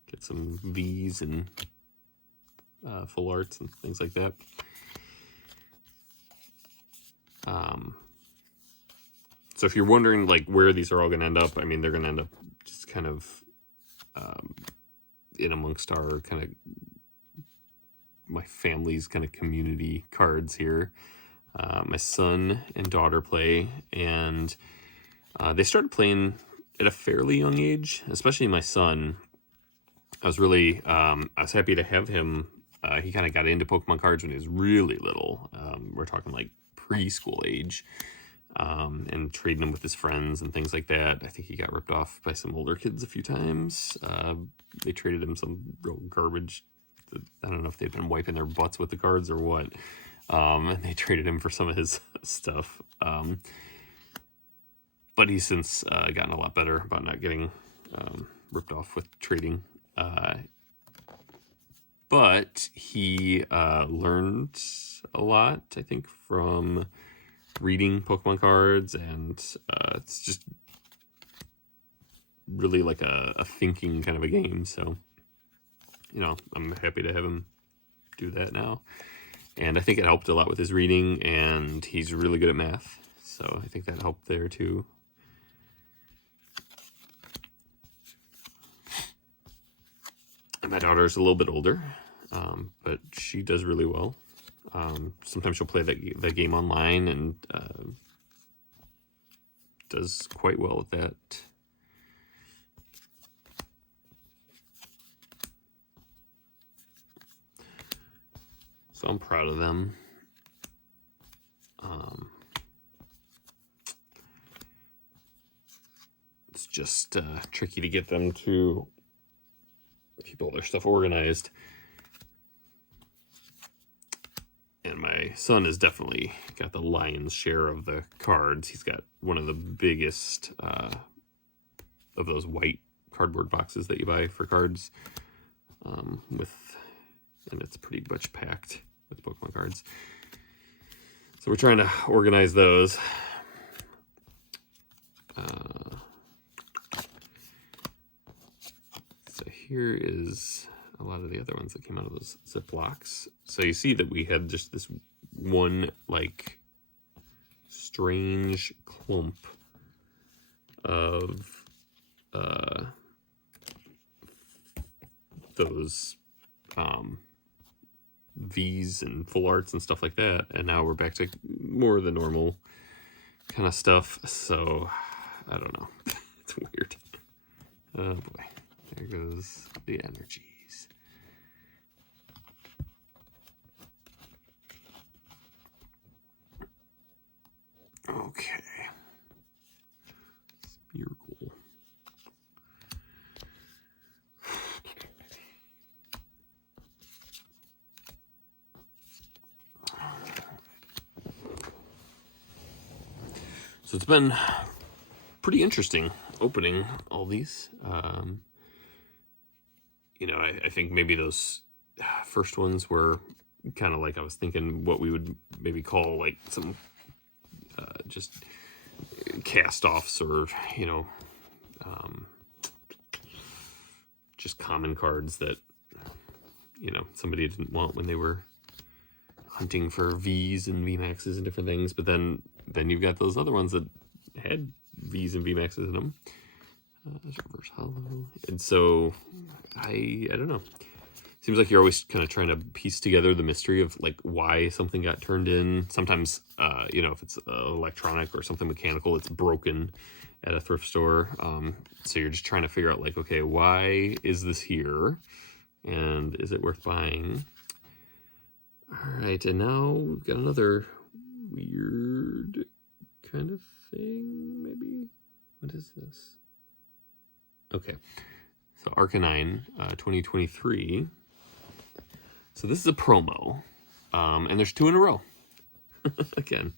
get some V's and full arts and things like that. So if you're wondering like where these are all going to end up, I mean, they're going to end up just kind of in amongst our kind of my family's kind of community cards here. My son and daughter play, and they started playing at a fairly young age, especially my son. I was really, I was happy to have him. He kind of got into Pokemon cards when he was really little. We're talking like preschool age. and trading them with his friends and things like that. I think he got ripped off by some older kids a few times. They traded him some real garbage. I don't know if they've been wiping their butts with the cards or what. And they traded him for some of his stuff. But he's since gotten a lot better about not getting ripped off with trading. But he learned a lot, I think, from reading Pokemon cards, and it's just really like a thinking kind of a game. So, you know, I'm happy to have him do that now. And I think it helped a lot with his reading, and he's really good at math. So I think that helped there too. And my daughter's a little bit older, but she does really well. Sometimes she'll play that game online and does quite well at that. So I'm proud of them. It's just tricky to get them to keep all their stuff organized. And my son has definitely got the lion's share of the cards. He's got one of the biggest of those white cardboard boxes that you buy for cards, and it's pretty much packed with Pokemon cards. So we're trying to organize those. So here is a lot of the other ones that came out of those Ziplocs. So you see that we had just this one, like, strange clump of those V's and full arts and stuff like that. And now we're back to more of the normal kind of stuff. So, I don't know. It's weird. Oh, boy. There goes the energies. Okay. Miracle. So it's been pretty interesting opening all these. You know, I think maybe those first ones were kind of like, I was thinking what we would maybe call like some just cast-offs, or, you know, just common cards that, you know, somebody didn't want when they were hunting for V's and VMAXs and different things. But then you've got those other ones that had V's and VMAXs in them. There's reverse hollow. And so I don't know. Seems like you're always kind of trying to piece together the mystery of like why something got turned in. Sometimes, you know, if it's electronic or something mechanical, it's broken at a thrift store. So you're just trying to figure out like, okay, why is this here? And is it worth buying? All right, and now we've got another weird kind of thing, maybe? What is this? Okay, so Arcanine 2023. So this is a promo, and there's two in a row, again.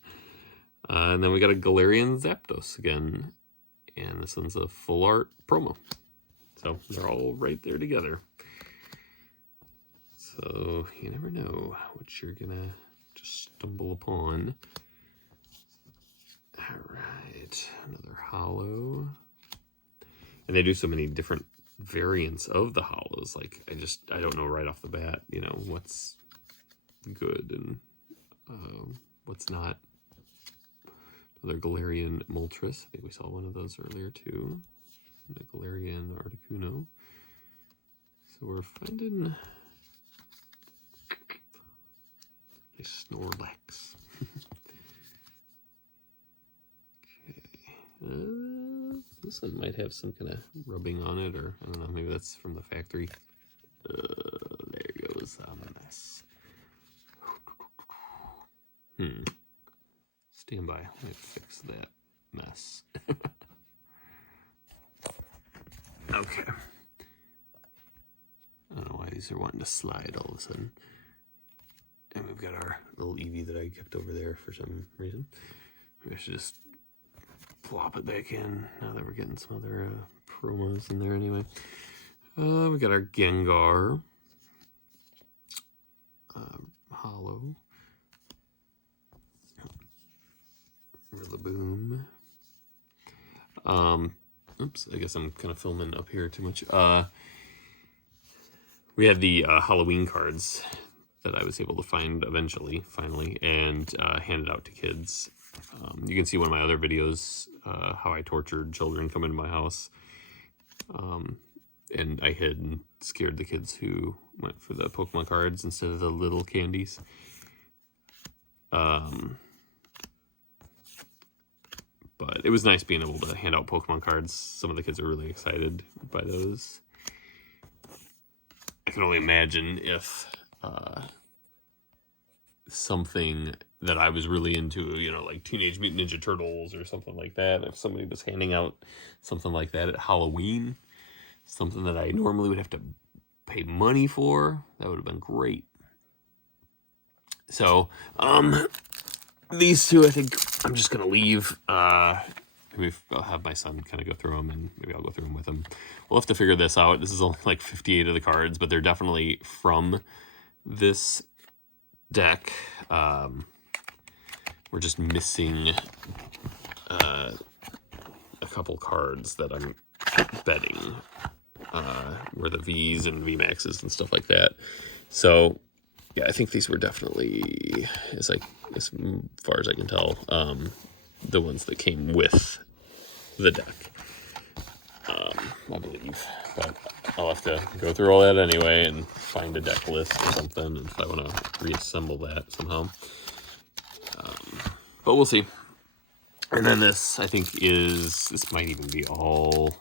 And then we got a Galarian Zapdos again, and this one's a full art promo. So they're all right there together. So you never know what you're gonna just stumble upon. All right, another hollow. And they do so many different variants of the hollows. Like, I don't know right off the bat, you know, what's good and what's not. Another Galarian Moltres. I think we saw one of those earlier too. And a Galarian Articuno. So we're finding a Snorlax. Okay. This one might have some kind of rubbing on it, or I don't know, maybe that's from the factory. There goes a mess. Stand by. Let me fix that mess. Okay. I don't know why these are wanting to slide all of a sudden. And we've got our little Eevee that I kept over there for some reason. Maybe I should just plop it back in now that we're getting some other promos in there anyway. We got our Gengar. Hollow. Rillaboom. Oops, I guess I'm kind of filming up here too much. We had the Halloween cards that I was able to find finally, and handed out to kids. You can see one of my other videos, how I tortured children coming to my house. And I hid and scared the kids who went for the Pokemon cards instead of the little candies. But it was nice being able to hand out Pokemon cards. Some of the kids are really excited by those. I can only imagine if something that I was really into, you know, like Teenage Mutant Ninja Turtles or something like that, if somebody was handing out something like that at Halloween, something that I normally would have to pay money for, that would have been great. So, these two, I think I'm just going to leave. Maybe I'll have my son kind of go through them, and maybe I'll go through them with him. We'll have to figure this out. This is only like 58 of the cards, but they're definitely from this deck. We're just missing a couple cards that I'm betting were the Vs and VMAXs and stuff like that. So, yeah, I think these were definitely, as far as I can tell, the ones that came with the deck, I believe. But I'll have to go through all that anyway and find a deck list or something, and if I want to reassemble that somehow. But we'll see. And then this, I think, this might even be all...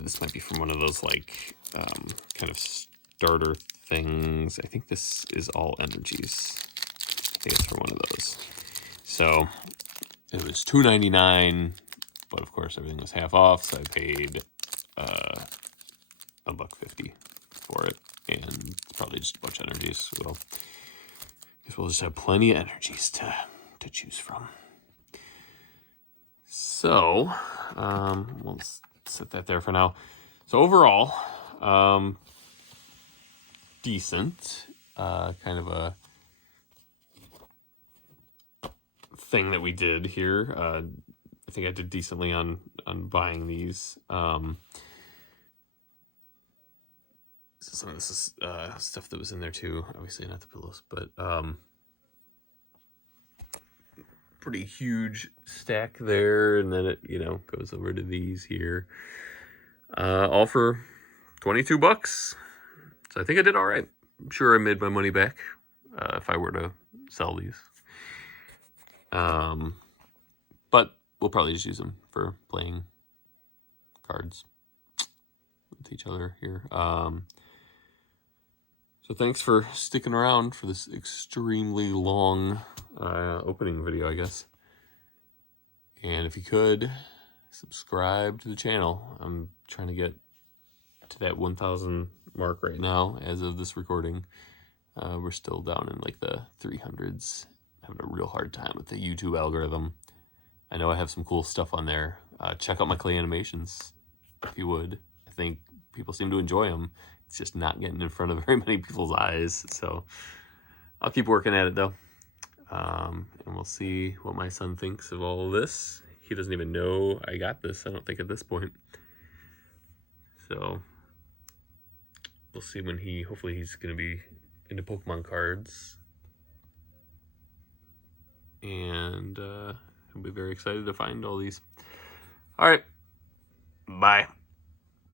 this might be from one of those, like, kind of starter things. I think this is all energies. I think it's from one of those. So it was $2.99, but of course everything was half off, so I paid $1.50 for it, and it's probably just a bunch of energies. Well, I guess we'll just have plenty of energies to choose from. So we'll set that there for now. So overall, decent, kind of a thing that we did here. I think I did decently on buying these. So some of this is stuff that was in there too. Obviously not the pillows, but pretty huge stack there, and then it, you know, goes over to these here. All for $22. So I think I did all right. I'm sure I made my money back if I were to sell these. But we'll probably just use them for playing cards with each other here. So thanks for sticking around for this extremely long opening video, I guess. And if you could, subscribe to the channel. I'm trying to get to that 1,000 mark right now as of this recording. We're still down in like the 300s. Having a real hard time with the YouTube algorithm. I know I have some cool stuff on there. Check out my clay animations, if you would. I think people seem to enjoy them. It's just not getting in front of very many people's eyes. So I'll keep working at it, though. And we'll see what my son thinks of all of this. He doesn't even know I got this, I don't think, at this point. So we'll see when hopefully he's going to be into Pokemon cards. And he'll be very excited to find all these. All right. Bye.